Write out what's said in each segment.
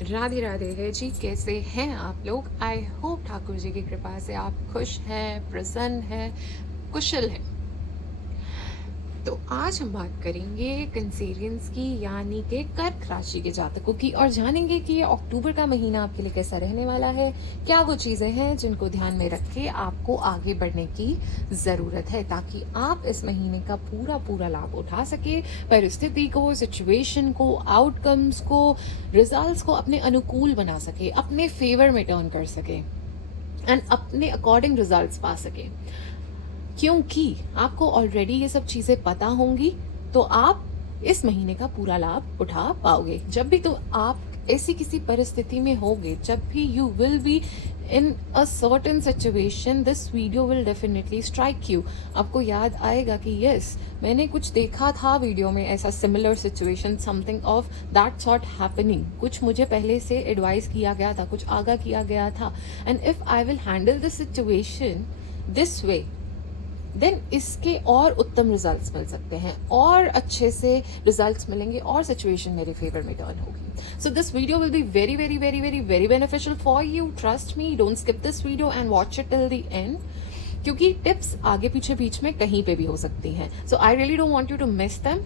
राधे राधे है जी। कैसे हैं आप लोग? आई होप ठाकुर जी की कृपा से आप खुश हैं, प्रसन्न हैं, कुशल हैं। तो आज हम बात करेंगे कंसेरियंस की, यानी कि कर्क राशि के जातकों की, और जानेंगे कि ये अक्टूबर का महीना आपके लिए कैसा रहने वाला है। क्या वो चीज़ें हैं जिनको ध्यान में रख के आपको आगे बढ़ने की ज़रूरत है, ताकि आप इस महीने का पूरा पूरा लाभ उठा सके, परिस्थिति को, सिचुएशन को, आउटकम्स को, रिजल्ट्स को अपने अनुकूल बना सके, अपने फेवर में टर्न कर सके एंड अपने अकॉर्डिंग रिजल्ट्स पा सके। क्योंकि आपको ऑलरेडी ये सब चीज़ें पता होंगी, तो आप इस महीने का पूरा लाभ उठा पाओगे। जब भी तो आप ऐसी किसी परिस्थिति में होगे, जब भी you will be in a certain situation, this video will definitely strike you. आपको याद आएगा कि यस, मैंने कुछ देखा था वीडियो में, ऐसा similar situation, something of that sort happening. कुछ मुझे पहले से एडवाइस किया गया था, कुछ आगाह किया गया था, and if I will handle this situation this way, then इसके और उत्तम रिजल्ट्स मिल सकते हैं, और अच्छे से रिजल्ट्स मिलेंगे, और सिचुएशन मेरे फेवर में टर्न होगी। So this video will be very very very very very beneficial for you. Trust me, don't skip this video and watch it till the end, क्योंकि टिप्स आगे पीछे बीच में कहीं पे भी हो सकती हैं। So I really don't want you to miss them,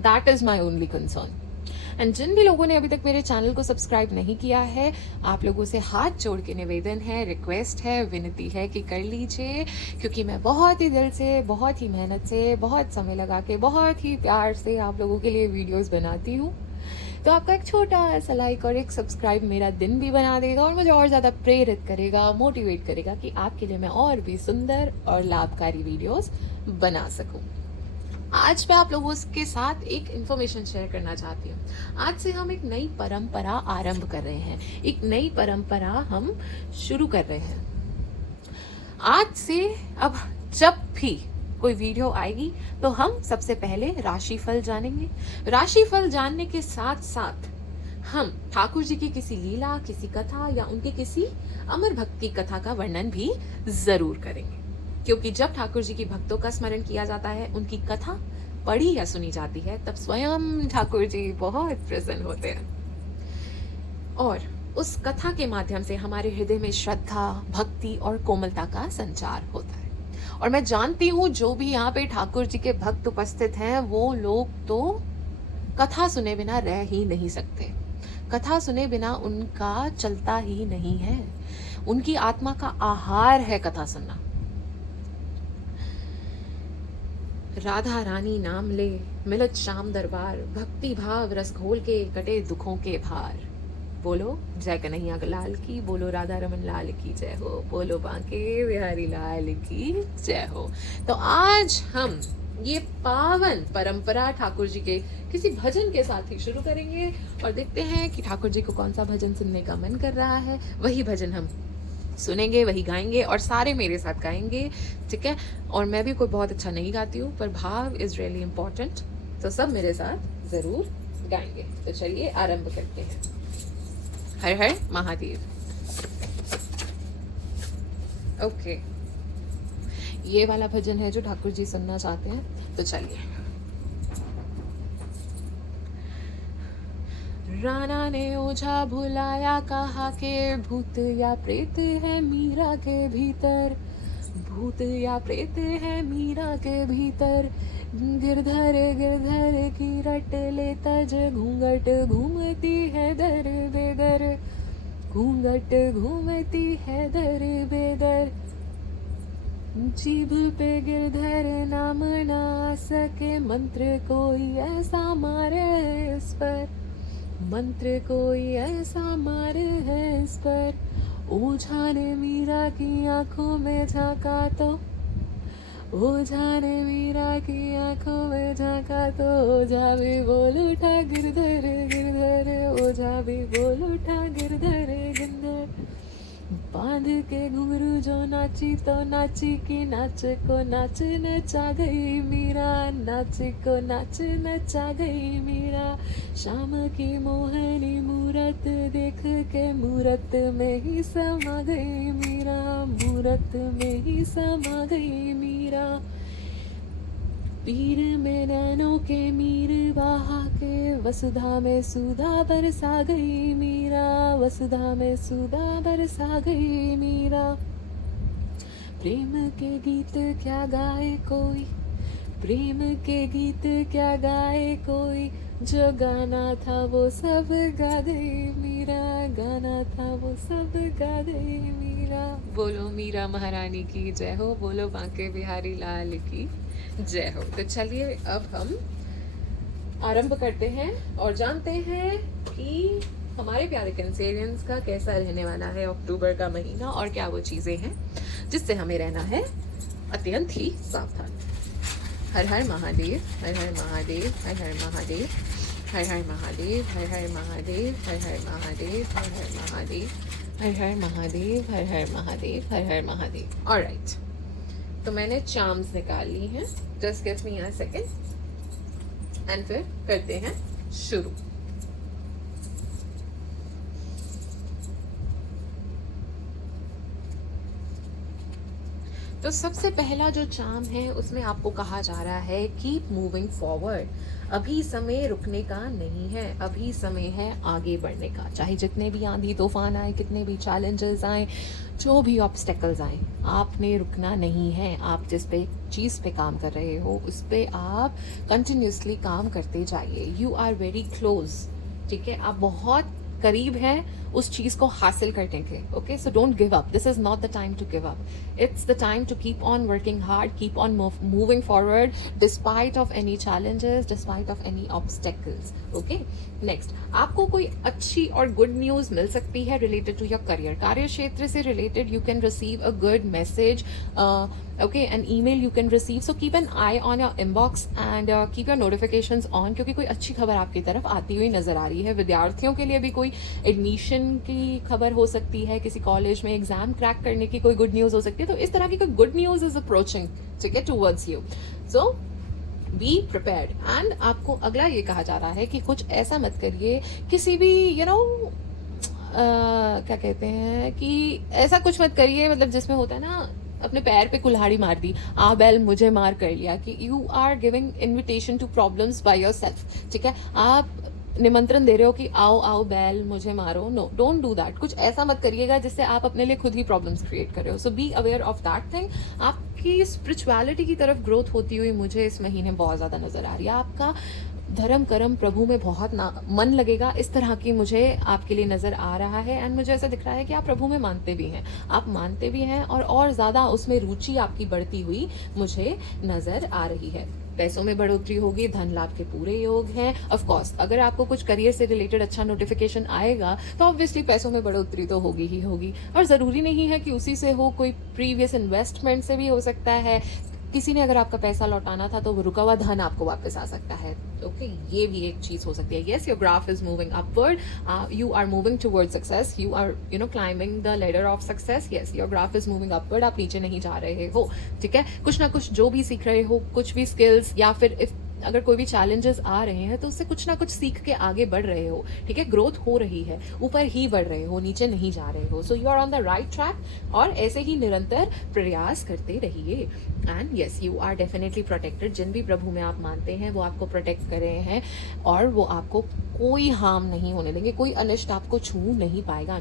that is my only concern. And जिन भी लोगों ने अभी तक मेरे चैनल को सब्सक्राइब नहीं किया है, आप लोगों से हाथ जोड़ के निवेदन है, रिक्वेस्ट है, विनती है कि कर लीजिए, क्योंकि मैं बहुत ही दिल से, बहुत ही मेहनत से, बहुत समय लगा के, बहुत ही प्यार से आप लोगों के लिए वीडियोस बनाती हूँ। तो आपका एक छोटा सा लाइक और एक सब्सक्राइब मेरा दिन भी बना देगा, और मुझे और ज़्यादा प्रेरित करेगा, मोटिवेट करेगा कि आपके लिए मैं और भी सुंदर और लाभकारी वीडियोस बना सकूँ। आज मैं आप लोगों के साथ एक इन्फॉर्मेशन शेयर करना चाहती हूँ। आज से हम एक नई परंपरा आरंभ कर रहे हैं, एक नई परंपरा हम शुरू कर रहे हैं। आज से अब जब भी कोई वीडियो आएगी, तो हम सबसे पहले राशिफल जानेंगे। राशिफल जानने के साथ साथ हम ठाकुर जी की किसी लीला, किसी कथा, या उनके किसी अमर भक्ति कथा का वर्णन भी जरूर करेंगे, क्योंकि जब ठाकुर जी की भक्तों का स्मरण किया जाता है, उनकी कथा पढ़ी या सुनी जाती है, तब स्वयं ठाकुर जी बहुत प्रसन्न होते हैं, और उस कथा के माध्यम से हमारे हृदय में श्रद्धा, भक्ति और कोमलता का संचार होता है। और मैं जानती हूँ, जो भी यहाँ पे ठाकुर जी के भक्त उपस्थित हैं, वो लोग तो कथा सुने बिना रह ही नहीं सकते। कथा सुने बिना उनका चलता ही नहीं है। उनकी आत्मा का आहार है कथा सुनना। राधा रानी नाम ले, मिलत श्याम दरबार, भक्ति भाव रस घोल के, कटे दुखों के भार। बोलो जय कन्हैया लाल की, बोलो राधा रमन लाल की जय हो, बोलो बांके बिहारी लाल की जय हो। तो आज हम ये पावन परंपरा ठाकुर जी के किसी भजन के साथ ही शुरू करेंगे, और देखते हैं कि ठाकुर जी को कौन सा भजन सुनने का मन कर रहा है। वही भजन हम सुनेंगे, वही गाएंगे, और सारे मेरे साथ गाएंगे, ठीक है। और मैं भी कोई बहुत अच्छा नहीं गाती हूँ, पर भाव इज रियली इम्पोर्टेंट, तो सब मेरे साथ जरूर गाएंगे। तो चलिए आरंभ करते हैं। हर हर महादेव। ओके, ये वाला भजन है जो ठाकुर जी सुनना चाहते हैं, तो चलिए। राणा ने ओझा भुलाया, कहा के भूत या प्रेत है मीरा के भीतर, भूत या प्रेत है मीरा के भीतर। गिरधर गिरधर की रट ले तज, घूंघट घूमती है दर बेदर, घूंघट घूमती है दर बेदर। जीभ पे गिरधर नाम ना सके, मंत्र कोई ऐसा मारे इस पर, मंत्र कोई ऐसा मारे है इस पर। ओझा ने मीरा की आंखों में झांका तो, ओझा ने मीरा की आंखों में झांका तो, ओझा भी बोल उठा गिरधर गिरधर, ओझा भी बोल उठा गिरधर गिरधर। बांध के घुंघरू जो नाची तो नाची की, नाच को नाच नचा गई मीरा, नाच को नाच नचा गई मीरा। शाम की मोहनी मूरत देख के, मूरत में ही समा गई मीरा, मूरत में ही समा गई मीरा। पीर में नैनों के मीर बहा के, वसुधा में सुधा बरसा गई मीरा, वसुधा में सुधा बरसा गई मीरा। प्रेम के गीत क्या गाए कोई, प्रेम के गीत क्या गाए कोई, जो गाना था वो सब गा गई मीरा, गाना था वो सब गा गई मीरा। बोलो मीरा महारानी की जय हो, बोलो बांके बिहारी लाल की जय हो। तो चलिए अब हम आरंभ करते हैं और जानते हैं कि हमारे प्यारे कैंसेरियंस का कैसा रहने वाला है अक्टूबर का महीना, और क्या वो चीज़ें हैं जिससे हमें रहना है अत्यंत ही सावधान। हर हर महादेव, हर हर महादेव, हर हर महादेव, हर हर महादेव, हर हर महादेव, हर हर महादेव, हर हर महादेव, हर हर महादेव, हर हर महादेव, हर हर महादेव। ऑलराइट, तो मैंने चार्म्स निकाल ली हैं। Just give me a second and फिर करते हैं शुरू। तो सबसे पहला जो चार्म है उसमें आपको कहा जा रहा है कीप मूविंग फॉरवर्ड। अभी समय रुकने का नहीं है, अभी समय है आगे बढ़ने का। चाहे जितने भी आंधी तूफान आए, कितने भी चैलेंजेस आए, जो भी ऑब्स्टेकल्स आए, आपने रुकना नहीं है। आप जिस पे चीज़ पे काम कर रहे हो उस पे आप कंटिन्यूसली काम करते जाइए। यू आर वेरी क्लोज, ठीक है, आप बहुत करीब हैं उस चीज़ को हासिल करने के। Okay, so don't give up, this is not the time to give up, it's the time to keep on working hard, keep on moving forward despite of any challenges, despite of any obstacles. Okay, next, आपको कोई अच्छी और good news मिल सकती है related to your career. कार्य क्षेत्र से related you can receive a good message, okay, an email you can receive, so keep an eye on your inbox and keep your notifications on, क्योंकि कोई अच्छी खबर आपकी तरफ आती हुई नज़र आ रही है। विद्यार्थियों के लिए भी कोई एडमिशन की खबर हो सकती है, किसी कॉलेज में एग्जाम क्रैक करने की कोई गुड न्यूज़ हो सकती है। तो इस तरह की कोई गुड न्यूज़ इज अप्रोचिंग, ठीक है, towards you, so be prepared. And आपको अगला ये कहा जा रहा है कि कुछ ऐसा मत करिए किसी भी क्या कहते हैं कि ऐसा कुछ मत करिए, मतलब जिसमें होता है ना अपने पैर पे कुल्हाड़ी मार दी, आ बैल मुझे मार कर लिया, कि you are giving invitation to problems by your सेल्फ, ठीक है। आप निमंत्रण दे रहे हो कि आओ आओ बैल मुझे मारो, नो, डोंट डू दैट। कुछ ऐसा मत करिएगा जिससे आप अपने लिए खुद ही प्रॉब्लम्स क्रिएट कर रहे हो। So be aware of that thing. आपकी स्पिरिचुअलिटी की तरफ ग्रोथ होती हुई मुझे इस महीने बहुत ज़्यादा नज़र आ रही है। आपका धर्म कर्म प्रभु में बहुत मन लगेगा, इस तरह की मुझे आपके लिए नज़र आ रहा है। एंड मुझे ऐसा दिख रहा है कि आप प्रभु में मानते भी हैं, आप मानते भी हैं और ज़्यादा उसमें रुचि आपकी बढ़ती हुई मुझे नज़र आ रही है। पैसों में बढ़ोतरी होगी, धन लाभ के पूरे योग हैं। ऑफ कोर्स अगर आपको कुछ करियर से रिलेटेड अच्छा नोटिफिकेशन आएगा तो ऑब्वियसली पैसों में बढ़ोतरी तो होगी ही होगी, और ज़रूरी नहीं है कि उसी से हो, कोई प्रीवियस इन्वेस्टमेंट से भी हो सकता है। किसी ने अगर आपका पैसा लौटाना था तो वो रुका हुआ धन आपको वापस आ सकता है। ओके, ये भी एक चीज़ हो सकती है। Yes, your graph is moving upward, you are moving toward success, you are climbing the ladder of success. Yes, your graph is moving upward, आप नीचे नहीं जा रहे हो, ठीक है। कुछ ना कुछ जो भी सीख रहे हो, कुछ भी स्किल्स, या फिर इफ अगर कोई भी चैलेंजेस आ रहे हैं तो उससे कुछ ना कुछ सीख के आगे बढ़ रहे हो, ठीक है। ग्रोथ हो रही है, ऊपर ही बढ़ रहे हो, नीचे नहीं जा रहे हो। So you are on the right track, और ऐसे ही निरंतर प्रयास करते रहिए। And yes, you are definitely protected. जिन भी प्रभु में आप मानते हैं वो आपको प्रोटेक्ट कर रहे हैं, और वो आपको कोई हार्म नहीं होने देंगे, कोई अनिष्ट आपको छू नहीं पाएगा।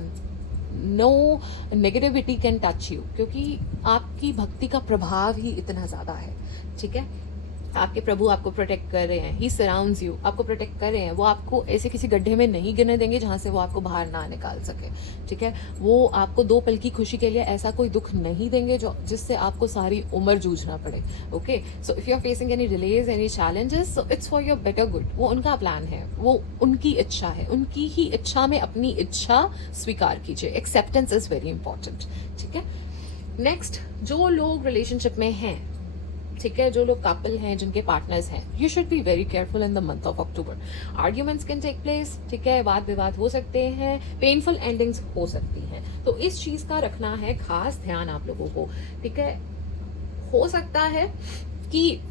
No negativity can touch you, क्योंकि आपकी भक्ति का प्रभाव ही इतना ज़्यादा है, ठीक है। आपके प्रभु आपको प्रोटेक्ट कर रहे हैं, ही सराउंड्स यू, आपको प्रोटेक्ट कर रहे हैं। वो आपको ऐसे किसी गड्ढे में नहीं गिरने देंगे जहाँ से वो आपको बाहर ना निकाल सके, ठीक है। वो आपको 2 पल की खुशी के लिए ऐसा कोई दुख नहीं देंगे जो जिससे आपको सारी उम्र जूझना पड़े। Okay, so if you are facing any delays, any challenges, so it's for your better good. वो उनका प्लान है, वो उनकी इच्छा है, उनकी ही इच्छा में अपनी इच्छा स्वीकार कीजिए। एक्सेप्टेंस इज़ वेरी इंपॉर्टेंट, ठीक है। नेक्स्ट, जो लोग रिलेशनशिप में हैं, ठीक है, जो लोग कपल हैं, जिनके पार्टनर्स हैं, you should be very careful in the month of October. Arguments can take place, ठीक है, वाद विवाद हो सकते हैं, पेनफुल एंडिंग्स हो सकती हैं, तो इस चीज़ का रखना है खास ध्यान आप लोगों को, ठीक है। हो सकता है कि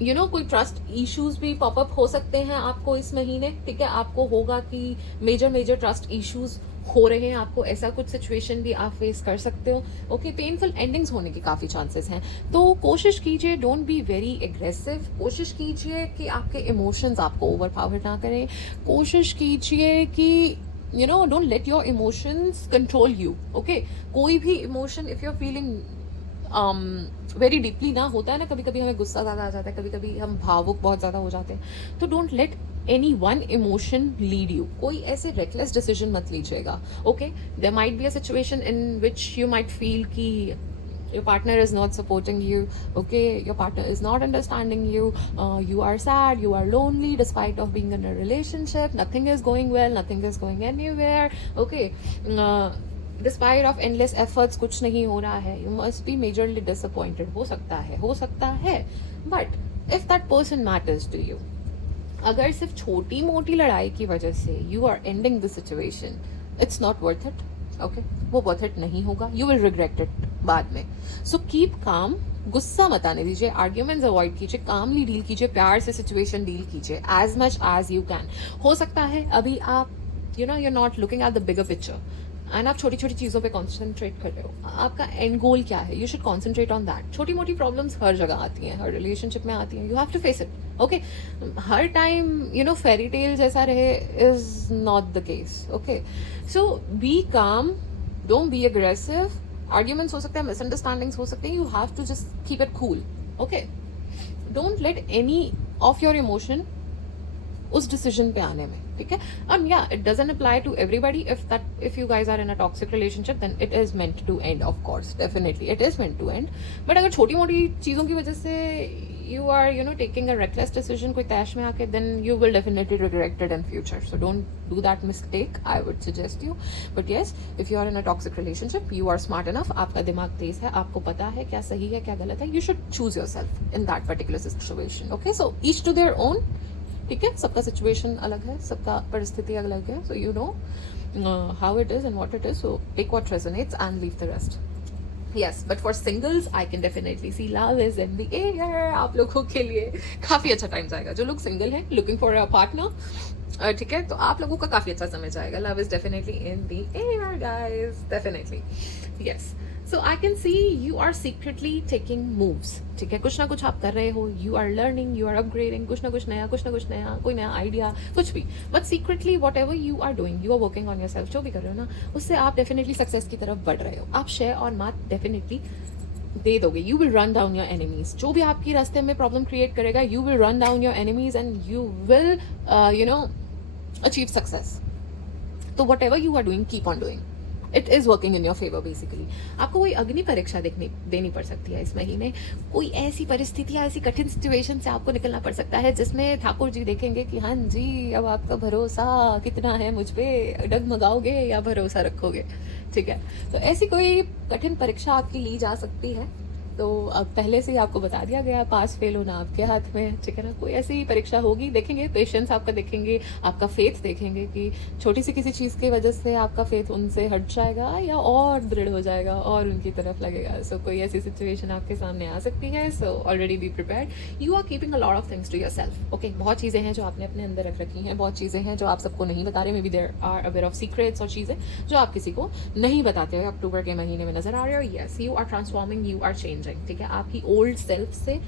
कोई ट्रस्ट इश्यूज भी पॉपअप हो सकते हैं आपको इस महीने, ठीक है। आपको होगा कि मेजर ट्रस्ट इश्यूज हो रहे हैं आपको, ऐसा कुछ सिचुएशन भी आप फेस कर सकते हो। ओके, पेनफुल एंडिंग्स होने के काफ़ी चांसेस हैं। तो कोशिश कीजिए, डोंट बी वेरी एग्रेसिव। कोशिश कीजिए कि आपके इमोशंस आपको ओवरपावर ना करें। कोशिश कीजिए कि don't let your emotions control you. Okay, कोई भी emotion if you are feeling very deeply ना, होता है ना कभी कभी हमें गुस्सा ज़्यादा आ जाता है, कभी कभी हम भावुक बहुत ज़्यादा हो जाते हैं, तो don't let any one emotion lead you. कोई ऐसे रेकलेस डिसीजन मत लीजिएगा। Okay, there might be a situation in which you might feel कि your partner is not supporting you, okay, your partner is not understanding you, you are sad, you are lonely despite of being in a relationship, nothing is going well, nothing is going anywhere, okay, despite of endless efforts कुछ नहीं हो रहा है, you must be majorly disappointed. हो सकता है, but if that person matters to you, अगर सिर्फ छोटी मोटी लड़ाई की वजह से you are ending the situation, it's not worth it. Okay, वो वर्थ इट नहीं होगा, यू विल रिग्रेट इट बाद में। सो कीप काम, गुस्सा मत आने दीजिए, आर्ग्यूमेंट्स अवॉइड कीजिए, कामली डील कीजिए, प्यार से सिचुएशन डील कीजिए as much as you can. हो सकता है अभी आप you are not looking at the bigger picture and आप छोटी छोटी चीज़ों पे कॉन्सेंट्रेट कर रहे हो। आपका एंड गोल क्या है, you should concentrate on that. छोटी मोटी प्रॉब्लम्स हर जगह आती हैं, हर रिलेशनशिप में आती हैं, you have to face it. Okay, हर टाइम फेरी टेल जैसा रहे is not the case. Okay, so be calm, don't be aggressive. Arguments हो सकते हैं, मिसअंडरस्टैंडिंग्स हो सकते हैं, you have to just keep it cool. Okay, don't let any of your emotion उस डिसीजन पे आने में, ठीक है। एंड या it doesn't apply to everybody. If you guys are in a toxic relationship then it is meant to end, of course, definitely it is meant to end. But अगर छोटी मोटी चीज़ों की वजह से you are taking a reckless decision कोई तैश में आके, then you will definitely regret it in future, so don't do that mistake, I would suggest you. But yes, if you are in a toxic relationship, you are smart enough, आपका दिमाग तेज है, आपको पता है क्या सही है क्या गलत है, you should choose yourself in that particular situation. Okay, so each to their own, ठीक है, सबका सिचुएशन अलग है, सबका परिस्थिति अलग है, so you know how it is and what it is, so take what resonates and leave the rest. Yes, but for singles, I can definitely see love is in the air. आप लोगों के लिए काफ़ी अच्छा time जाएगा। जो लोग single हैं, looking for a partner, ठीक है, तो आप लोगों का काफ़ी अच्छा समय जाएगा। Love is definitely in the air guys, definitely. Yes, so I can see you are secretly taking moves, ठीक है, कुछ ना कुछ आप कर रहे हो, you are learning, you are upgrading, कुछ ना कुछ नया, कोई नया आइडिया, कुछ भी, but secretly whatever you are doing, you are working on yourself. जो भी कर रहे हो ना, उससे आप डेफिनेटली सक्सेस की तरफ बढ़ रहे हो। आप शेयर और मात डेफिनेटली दे दोगे, you will run down your enemies. जो भी आपके रास्ते में प्रॉब्लम क्रिएट करेगा, you will run down your enemies and you will achieve success. तो whatever you are doing, keep on doing, it is working in your favour basically. आपको कोई अग्नि परीक्षा देनी पड़ सकती है इस महीने। कोई ऐसी परिस्थितियाँ, ऐसी कठिन सिचुएशन से आपको निकलना पड़ सकता है जिसमें ठाकुर जी देखेंगे कि हाँ जी, अब आपका भरोसा कितना है मुझ पर, डगमगाओगे या भरोसा रखोगे, ठीक है। तो ऐसी कोई कठिन परीक्षा आपकी ली जा सकती है, तो अब पहले से ही आपको बता दिया गया, पास फेल होना आपके हाथ में, ठीक है ना। कोई ऐसी परीक्षा होगी, देखेंगे, पेशेंस आपका देखेंगे, आपका फेथ देखेंगे कि छोटी सी किसी चीज़ की वजह से आपका फेथ उनसे हट जाएगा या और दृढ़ हो जाएगा और उनकी तरफ लगेगा। सो कोई ऐसी सिचुएशन आपके सामने आ सकती है, so already be prepared. You are keeping a lot of things to yourself. Okay, बहुत चीज़ें हैं जो आपने अपने अंदर रख रखी हैं, बहुत चीज़ें हैं जो आप सबको नहीं बता रहे, maybe there are a bit of secrets और चीज़ें जो आप किसी को नहीं बताते हो। अक्टूबर के महीने में नजर आ रहे हो, yes, you are transforming, you are changing, ठीक है। आपकी ओल्ड सेल्फ से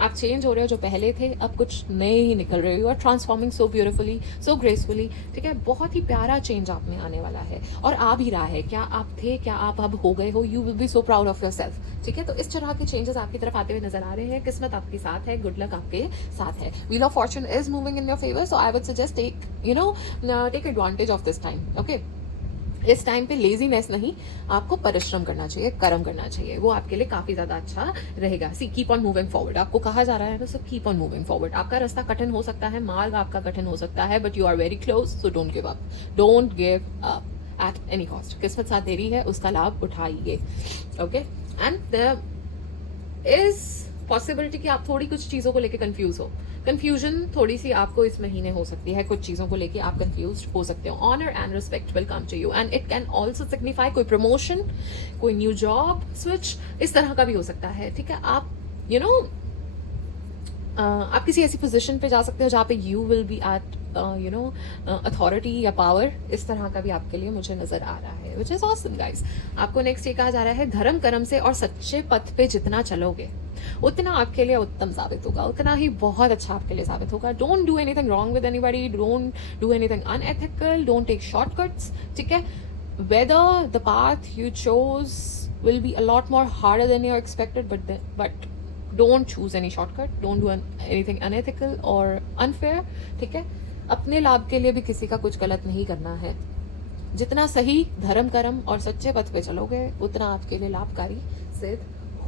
आप चेंज हो रहे हो, जो पहले थे अब कुछ नए ही निकल रहे हो। You are transforming so beautifully, so gracefully, ठीक है। बहुत ही प्यारा चेंज आप में आने वाला है और आ भी रहा है। क्या आप थे, क्या आप अब हो गए हो, you will B so proud of your सेल्फ, ठीक है। तो इस तरह के चेंजेस आपकी तरफ आते हुए नजर आ रहे हैं। किस्मत आपके साथ है, गुड लक आपके साथ है, wheel of fortune is moving in your favour, so I would suggest take advantage of this time. Okay, इस टाइम पे लेजीनेस नहीं, आपको परिश्रम करना चाहिए, कर्म करना चाहिए, वो आपके लिए काफ़ी ज़्यादा अच्छा रहेगा। सी कीप ऑन मूविंग फॉरवर्ड, आपको कहा जा रहा है ना, so keep on moving forward. आपका रास्ता कठिन हो सकता है, मार्ग आपका कठिन हो सकता है, but you are very close, so don't give up, don't give up at any cost. किस्मत साथ दे रही है, उसका लाभ उठाइए। Okay, and there is possibility कि आप थोड़ी कुछ चीज़ों को लेकर कंफ्यूज हो। कंफ्यूजन थोड़ी सी आपको इस महीने हो सकती है, कुछ चीज़ों को लेके आप कंफ्यूज हो सकते हो। Honour and respect will come to you and it can also signify कोई प्रमोशन, कोई न्यू जॉब स्विच, इस तरह का भी हो सकता है, ठीक है। आप आप किसी ऐसी पोजीशन पे जा सकते हो जहाँ पे you will be at authority या पावर, इस तरह का भी आपके लिए मुझे नजर आ रहा है, विच इज ऑसम गाइस। आपको नेक्स्ट ये कहा जा रहा है, धर्म कर्म से और सच्चे पथ पे जितना चलोगे उतना आपके लिए उत्तम साबित होगा, उतना ही बहुत अच्छा आपके लिए साबित होगा। Don't do anything wrong with anybody, don't do anything unethical, don't take shortcuts, ठीक है। Whether the path you chose will be a lot more harder than you expected, but don't choose any shortcut, don't do anything unethical or unfair, ठीक है। अपने लाभ के लिए भी किसी का कुछ गलत नहीं करना है। जितना सही धर्म कर्म और सच्चे पथ पे चलोगे उतना आपके लिए लाभकारी सिद्ध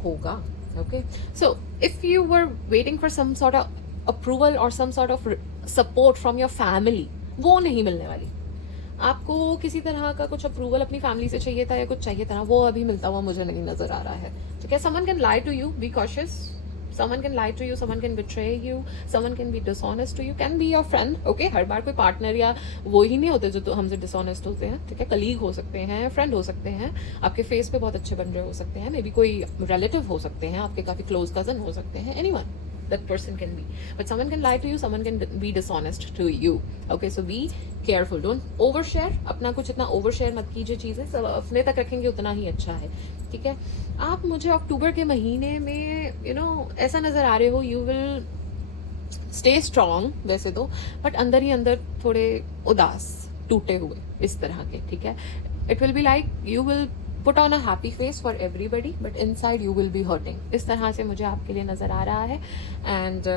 होगा। Okay, so if you were waiting for some sort of approval और some sort of support from your family, वो नहीं मिलने वाली। आपको किसी तरह का कुछ अप्रूवल अपनी फैमिली से चाहिए था या कुछ चाहिए था, वो अभी मिलता हुआ मुझे नहीं नजर आ रहा है, ठीक है। Someone can lie to you, be cautious, someone can lie to you, someone can betray you, someone can be dishonest to you, can be your friend, okay। हर बार कोई पार्टनर या वो ही नहीं होते जो तो हमसे डिसऑनेस्ट होते हैं, ठीक है। कलीग हो सकते हैं, फ्रेंड हो सकते हैं, आपके फेस पे बहुत अच्छे बन रहे हो सकते हैं, मे बी कोई रिलेटिव हो सकते हैं, आपके काफ़ी क्लोज कजन हो सकते हैं, anyone that person can be, but someone can lie to you, someone can be dishonest to you, okay। so be careful, don't overshare, अपना कुछ इतना overshare मत कीजिए, चीज़ें सब अपने तक रखेंगे उतना ही अच्छा है, ठीक है। आप मुझे अक्टूबर के महीने में ऐसा नज़र आ रहे हो, you will stay strong वैसे तो, but अंदर ही अंदर थोड़े उदास, टूटे हुए इस तरह के, ठीक है। it will be like you will put on a happy face for everybody but inside you will be hurting, इस तरह से मुझे आपके लिए नज़र आ रहा है। एंड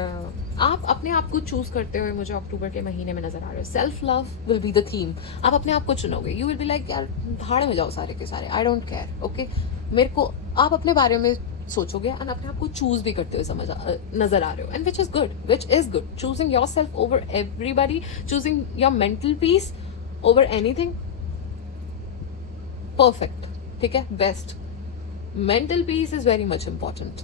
आप अपने आप को चूज़ करते हुए मुझे अक्टूबर के महीने में नज़र आ रहे हो। Self love will be the theme, आप अपने आप को चुनोगे, यू विल बी लाइक यार भाड़ में जाओ सारे के सारे, आई डोंट केयर, ओके। मेरे को आप अपने बारे में सोचोगे और अपने आप को चूज भी करते हुए नजर आ रहे हो, and which is good, choosing your self over everybody, choosing your mental peace over anything, perfect, ठीक है, best. Mental peace is very much important,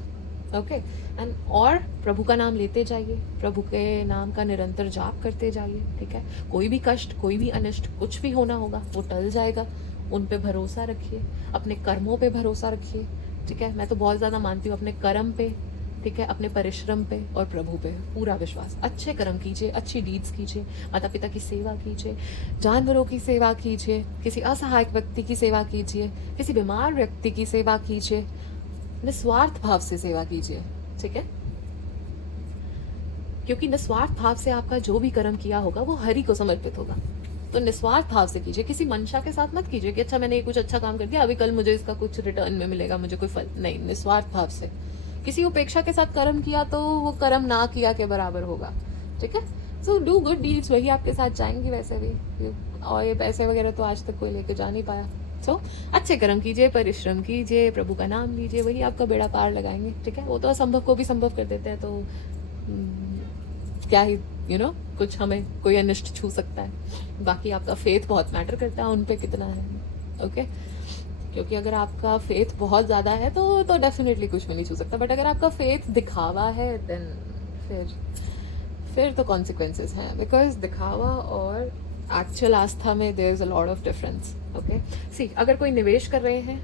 okay. And और प्रभु का नाम लेते जाइए, प्रभु के नाम का निरंतर जाप करते जाइए, ठीक है। कोई भी कष्ट, कोई भी अनिष्ट, कुछ भी होना होगा वो टल जाएगा, उन पे भरोसा रखिए, अपने कर्मों पे भरोसा रखिए, ठीक है। मैं तो बहुत ज़्यादा मानती हूँ अपने कर्म पे, ठीक है, अपने परिश्रम पे और प्रभु पे पूरा विश्वास। अच्छे कर्म कीजिए, अच्छी डीड्स कीजिए, माता पिता की सेवा कीजिए, जानवरों की सेवा कीजिए, किसी असहायक व्यक्ति की सेवा कीजिए, किसी बीमार व्यक्ति की सेवा कीजिए, निस्वार्थ भाव से सेवा कीजिए, ठीक है। क्योंकि निस्वार्थ भाव से आपका जो भी कर्म किया होगा वो हरि को समर्पित होगा, तो निस्वार्थ भाव से कीजिए। किसी मंशा के साथ मत कीजिए कि अच्छा मैंने ये कुछ अच्छा काम कर दिया, अभी कल मुझे इसका कुछ रिटर्न में मिलेगा, मुझे कोई फल नहीं। निस्वार्थ भाव से किसी उपेक्षा के साथ कर्म किया तो वो कर्म ना किया के बराबर होगा, ठीक है। सो डू गुड डीड्स, वही आपके साथ जाएंगी वैसे भी, और ये पैसे वगैरह तो आज तक कोई लेके जा नहीं पाया। सो अच्छे कर्म कीजिए, परिश्रम कीजिए, प्रभु का नाम लीजिए, वही आपका बेड़ा पार लगाएंगे, ठीक है। वो तो असंभव को भी संभव कर देते हैं, तो क्या ही कुछ हमें कोई अनिष्ट छू सकता है। बाकी आपका फेथ बहुत मैटर करता है उन पे कितना है, ओके। क्योंकि अगर आपका फेथ बहुत ज़्यादा है तो डेफिनेटली कुछ भी नहीं छू सकता, बट अगर आपका फेथ दिखावा है देन फिर तो कॉन्सिक्वेंसेस हैं, बिकॉज दिखावा और एक्चुअल आस्था में there is a lot of difference, okay. See, अगर कोई निवेश कर रहे हैं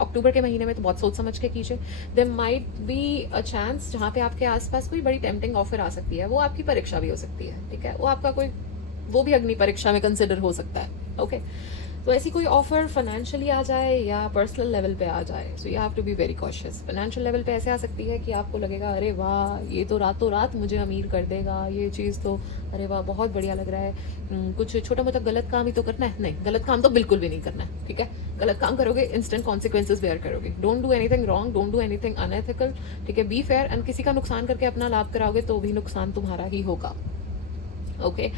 अक्टूबर के महीने में तो बहुत सोच समझ के कीजिए। There might be a chance जहाँ पे आपके आसपास कोई बड़ी टेम्पटिंग ऑफर आ सकती है, वो आपकी परीक्षा भी हो सकती है, ठीक है। वो भी अग्नि परीक्षा में कंसिडर हो सकता है, ओके। तो ऐसी कोई ऑफर फाइनेंशियली आ जाए या पर्सनल लेवल पे आ जाए, so you have to be very cautious. Financial level पे ऐसे आ सकती है कि आपको लगेगा अरे वाह ये तो रातों रात मुझे अमीर कर देगा, ये चीज़ तो अरे वाह बहुत बढ़िया लग रहा है। कुछ छोटा मोटा गलत काम ही तो करना है, नहीं गलत काम तो बिल्कुल भी नहीं करना है, ठीक है। गलत काम करोगे इंस्टेंट कॉन्सिक्वेंसेज बेयर करोगे। Don't do anything wrong, don't do anything unethical, ठीक है। बी फेयर, एंड किसी का नुकसान करके अपना लाभ कराओगे तो भी नुकसान तुम्हारा ही होगा, ओके।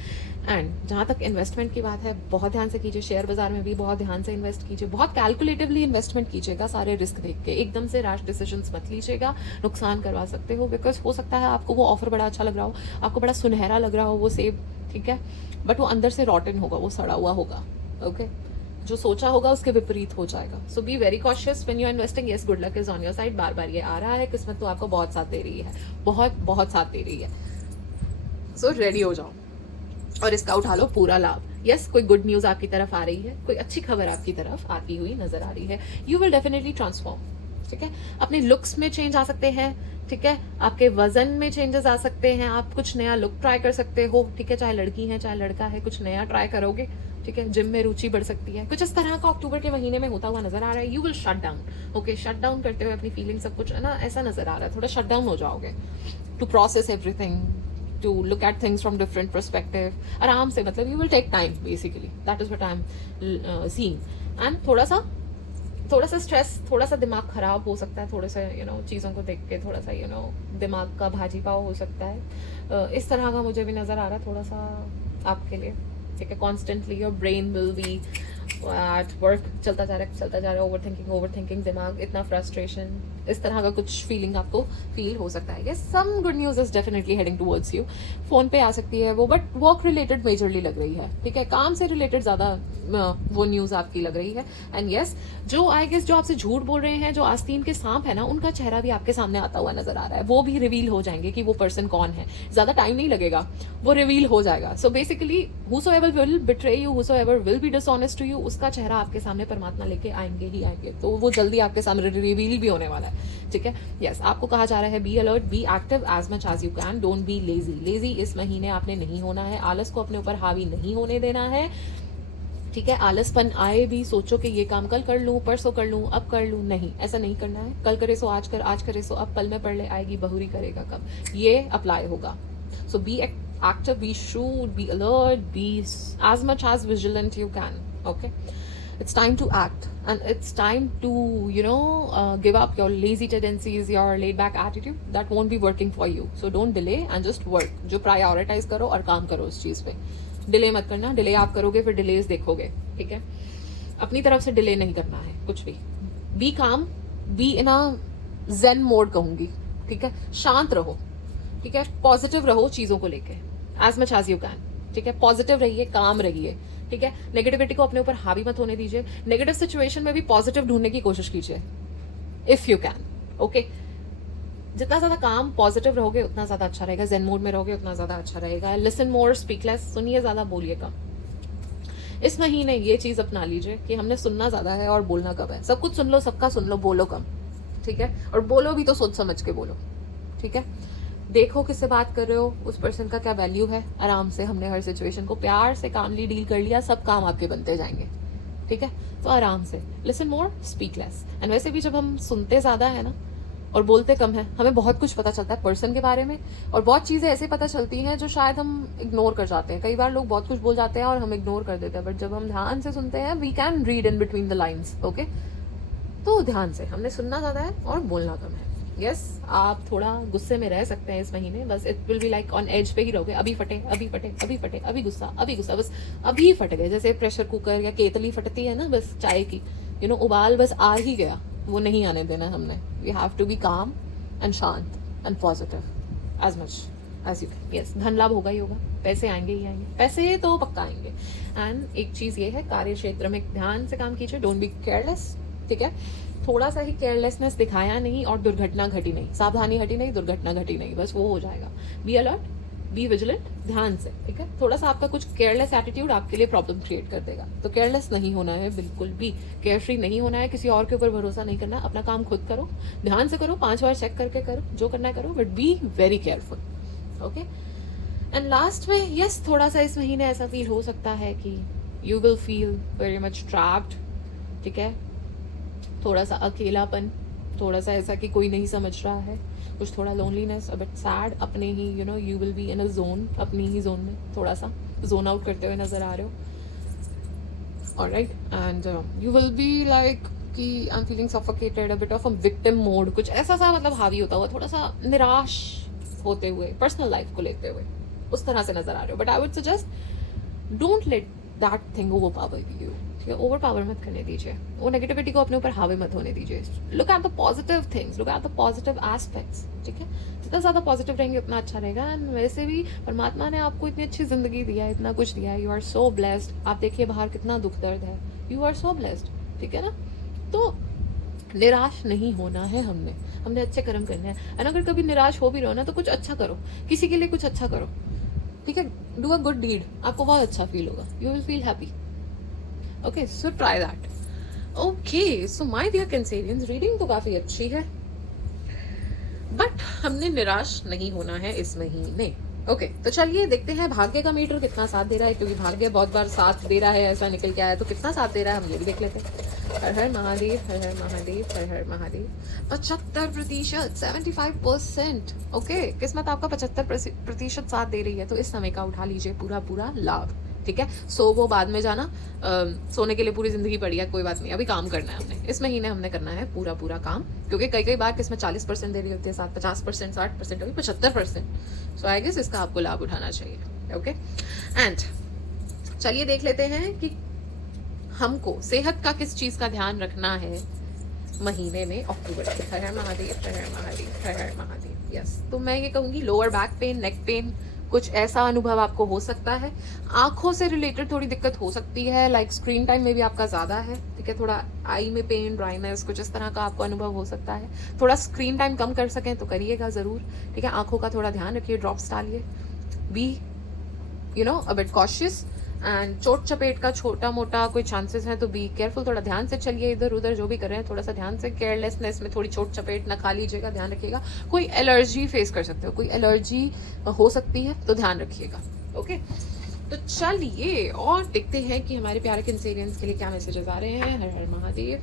एंड जहाँ तक इन्वेस्टमेंट की बात है, बहुत ध्यान से कीजिए, शेयर बाजार में भी बहुत ध्यान से इन्वेस्ट कीजिए, बहुत कैलकुलेटिवली इन्वेस्टमेंट कीजिएगा, सारे रिस्क देख के, एकदम से रैश डिसीजंस मत लीजिएगा, नुकसान करवा सकते हो। बिकॉज हो सकता है आपको वो ऑफर बड़ा अच्छा लग रहा हो, आपको बड़ा सुनहरा लग रहा हो वो सेब, ठीक है, बट वो अंदर से रॉटन होगा, वो सड़ा हुआ होगा, ओके। जो सोचा होगा उसके विपरीत हो जाएगा। So be very cautious when you are investing. Yes, good luck is on your side, बार बार ये आ रहा है, किस्मत तो आपको बहुत साथ दे रही है, बहुत बहुत साथ दे रही है। सो रेडी हो जाओ और इसका उठा लो पूरा लाभ। यस, कोई गुड न्यूज आपकी तरफ आ रही है, कोई अच्छी खबर आपकी तरफ आती हुई नजर आ रही है। यू विल डेफिनेटली ट्रांसफॉर्म, ठीक है, अपने लुक्स में चेंज आ सकते हैं, ठीक है, आपके वजन में चेंजेस आ सकते हैं, आप कुछ नया लुक ट्राई कर सकते हो, ठीक है, चाहे लड़की है चाहे लड़का है, कुछ नया ट्राई करोगे, ठीक है, जिम में रुचि बढ़ सकती है, कुछ इस तरह का अक्टूबर के महीने में होता हुआ नजर आ रहा है। You will shut down, okay, shut down करते हुए अपनी फीलिंग सब कुछ है ना, ऐसा नजर आ रहा है, थोड़ा शट डाउन हो जाओगे to process everything, to look at things from different perspective, आराम से, मतलब you will take time basically, that is what I am seeing. And थोड़ा सा स्ट्रेस, थोड़ा सा दिमाग खराब हो सकता है, थोड़े से चीज़ों को देख के थोड़ा सा दिमाग का भाजी पाव हो सकता है, इस तरह का मुझे भी नज़र आ रहा है थोड़ा सा आपके लिए, ठीक है। Constantly your brain will be at work, चलता जा रहा है, ओवर थिंकिंग, दिमाग इतना फ्रस्ट्रेशन, इस तरह का कुछ फीलिंग आपको फील हो सकता है। Yes, some good news is definitely heading towards you, phone पे आ सकती है वो, बट वर्क रिलेटेड मेजरली लग रही है, ठीक है, काम से रिलेटेड ज़्यादा वो न्यूज़ आपकी लग रही है। एंड यस, जो आई गेस जो आपसे झूठ बोल रहे हैं, जो आस्तीन के सांप है ना, उनका चेहरा भी आपके सामने आता हुआ नजर आ रहा है, वो भी रिवील हो जाएंगे कि वो पर्सन कौन है, ज़्यादा टाइम नहीं लगेगा, वो रिवील हो जाएगा। So basically whosoever will betray you, whosoever will be dishonest to you, उसका चेहरा आपके सामने परमात्मा लेके आएंगे ही आएंगे, तो वो जल्दी आपके सामने रिवील भी होने वाला है, ठीक है। यस, आपको कहा जा रहा है be alert, be active as much as you can, don't be lazy इस महीने आपने नहीं होना है, आलस को अपने ऊपर हावी नहीं होने देना है, ठीक है। आलसपन आए भी सोचो कि ये काम कल कर लूँ, परसों कर लूँ, अब कर लूँ, नहीं, ऐसा नहीं करना है। कल करे सो आज कर, आज करे सो अब, पल में पढ़ ले आएगी बहुरी करेगा कब, ये अप्लाई होगा। सो B active, be shrewd, be alert, be as much as vigilant you can, okay? It's time to act, and it's time to give up your lazy tendencies, your laid back attitude that won't be working for you. So don't delay and just work, जो prioritize करो और काम करो उस चीज़ पे, delay मत करना, delay आप करोगे फिर डिलेज देखोगे, ठीक है। अपनी तरफ से डिले नहीं करना है कुछ भी, बी काम, B in a zen mode कहूँगी, ठीक है, शांत रहो, ठीक है, पॉजिटिव रहो चीज़ों को लेके as much as you can, ठीक है, पॉजिटिव रहिए, काम रहिए, ठीक है, नेगेटिविटी को अपने ऊपर हावी मत होने दीजिए, नेगेटिव सिचुएशन में भी पॉजिटिव ढूंढने की कोशिश कीजिए इफ यू कैन, ओके। जितना ज़्यादा काम पॉजिटिव रहोगे उतना ज़्यादा अच्छा रहेगा, जेन मोड में रहोगे उतना ज़्यादा अच्छा रहेगा। लिसन मोर, स्पीक लेस, सुनिए ज़्यादा, बोलिए कम। इस महीने ये चीज़ अपना लीजिए कि हमने सुनना ज़्यादा है और बोलना कम है, सब कुछ सुन लो, सबका सुन लो, बोलो कम, ठीक है, और बोलो भी तो सोच समझ के बोलो, ठीक है। देखो किससे बात कर रहे हो, उस पर्सन का क्या वैल्यू है, आराम से, हमने हर सिचुएशन को प्यार से कामली डील कर लिया, सब काम आपके बनते जाएंगे, ठीक है। तो आराम से, listen more, speak less. And वैसे भी जब हम सुनते ज़्यादा है ना और बोलते कम है, हमें बहुत कुछ पता चलता है पर्सन के बारे में, और बहुत चीज़ें ऐसे पता चलती हैं जो शायद हम इग्नोर कर जाते हैं। कई बार लोग बहुत कुछ बोल जाते हैं और हम इग्नोर कर देते हैं, बट जब हम ध्यान से सुनते हैं, we can read in between the lines, okay. तो ध्यान से, हमने सुनना ज़्यादा है और बोलना कम है। यस, आप थोड़ा गुस्से में रह सकते हैं इस महीने, बस it will be like on edge पे ही रहोगे, अभी फटे, अभी फटे, अभी फटे, अभी गुस्सा, बस अभी फट गए, जैसे प्रेशर कुकर या केतली फटती है ना, बस चाय की, उबाल बस आ ही गया, वो नहीं आने देना हमने। We have to be calm and शांत and positive as much as you can. Yes, धन लाभ होगा ही होगा, पैसे आएंगे ही आएंगे, पैसे तो पक्का आएंगे। एंड एक चीज़ ये है, कार्य क्षेत्र में ध्यान से काम कीजिए, डोंट बी केयरलेस, ठीक है। थोड़ा सा ही केयरलेसनेस दिखाया नहीं और दुर्घटना घटी नहीं, सावधानी हटी नहीं, दुर्घटना घटी नहीं, बस वो हो जाएगा। बी अलर्ट, बी विजिलेंट, ध्यान से, ठीक है। थोड़ा सा आपका कुछ केयरलेस एटीट्यूड आपके लिए प्रॉब्लम क्रिएट कर देगा, तो केयरलेस नहीं होना है, बिल्कुल भी केयरफ्री नहीं होना है, किसी और के ऊपर भरोसा नहीं करना, अपना काम खुद करो, ध्यान से करो, 5 बार चेक करके करो, जो करना है करो, but B very careful, okay. And last में, यस, थोड़ा सा इस महीने ऐसा फील हो सकता है कि you will feel very much trapped, ठीक है, थोड़ा सा अकेलापन, थोड़ा सा ऐसा कि कोई नहीं समझ रहा है, कुछ थोड़ा लोनलीनेस, अ बिट सैड, अपने ही you will be in a zone, अपनी ही जोन में थोड़ा सा जोन आउट करते हुए नजर आ रहे हो, alright. And you will be like कि I am feeling suffocated, a bit of a victim mode, कुछ ऐसा सा मतलब हावी होता हुआ, थोड़ा सा निराश होते हुए, पर्सनल लाइफ को लेते हुए उस तरह से नजर आ रहे हो। But I would suggest don't let that thing over power you, ठीक है, ओवर पावर मत करने दीजिए, वो नेगेटिविटी को अपने ऊपर हावी मत होने दीजिए। Look at the positive things, look at the positive aspects, ठीक है, जितना ज़्यादा पॉजिटिव रहेंगे उतना अच्छा रहेगा। एंड वैसे भी परमात्मा ने आपको इतनी अच्छी जिंदगी दिया है, इतना कुछ दिया है, यू आर सो ब्लेस्ड। आप देखिए बाहर कितना दुख दर्द है, यू आर सो ब्लेस्ड, ठीक है ना। तो निराश नहीं होना है, हमने अच्छे कर्म करने हैं। एंड अगर कभी निराश हो भी रहो ना, तो कुछ अच्छा करो, किसी के लिए कुछ अच्छा करो, ठीक है, डू अ गुड डीड, आपको बहुत अच्छा फील होगा, you will feel happy, okay, so try that, okay, so my dear Cancerians, reading तो काफी अच्छी है, बट हमने निराश नहीं होना है इस महीने। ओके, तो चलिए देखते हैं भाग्य का मीटर कितना साथ दे रहा है, क्योंकि भाग्य बहुत बार साथ दे रहा है, ऐसा निकल के आया, तो कितना साथ दे रहा है हम ये भी देख लेते हैं। हर हर महादेव, हर हर महादेव, हर हर महादेव। 75%, 75%। ओके, किस्मत आपका 75% साथ दे रही है, तो इस समय का उठा लीजिए पूरा पूरा लाभ। ठीक है, सो वो बाद में जाना, सोने के लिए पूरी जिंदगी पड़ी है, कोई बात नहीं, अभी काम करना है हमने, इस महीने हमने करना है पूरा पूरा काम, क्योंकि कई कई बार किस्मत 40% दे रही होती है, 50%, 60%, अभी 75%। सो आई गेस इसका आपको लाभ उठाना चाहिए। ओके, एंड चलिए देख लेते हैं कि हमको सेहत का किस चीज का ध्यान रखना है महीने में, अक्टूबर से। हर हर महादेव, हर हर महादेव, हर हर महादेव। यस, तो मैं ये कहूंगी lower back pain, neck pain, कुछ ऐसा अनुभव आपको हो सकता है। आंखों से रिलेटेड थोड़ी दिक्कत हो सकती है, लाइक स्क्रीन टाइम में भी आपका ज़्यादा है। ठीक है, थोड़ा आई में पेन, ड्राइनेस, कुछ इस तरह का आपको अनुभव हो सकता है। थोड़ा स्क्रीन टाइम कम कर सकें तो करिएगा ज़रूर। ठीक है, आंखों का थोड़ा ध्यान रखिए, ड्रॉप्स डालिए, be a bit cautious. And चोट चपेट का छोटा मोटा कोई चांसेस हैं तो बी केयरफुल, थोड़ा ध्यान से चलिए, इधर उधर जो भी कर रहे हैं थोड़ा सा ध्यान से, केयरलेसनेस में थोड़ी चोट चपेट ना खा लीजिएगा, ध्यान रखिएगा। कोई एलर्जी फेस कर सकते हो, कोई एलर्जी हो सकती है तो ध्यान रखिएगा। ओके, तो चलिए और देखते हैं कि हमारे प्यारे कैंसेरियंस के लिए क्या मैसेजेस आ रहे हैं। हर हर Mahadev.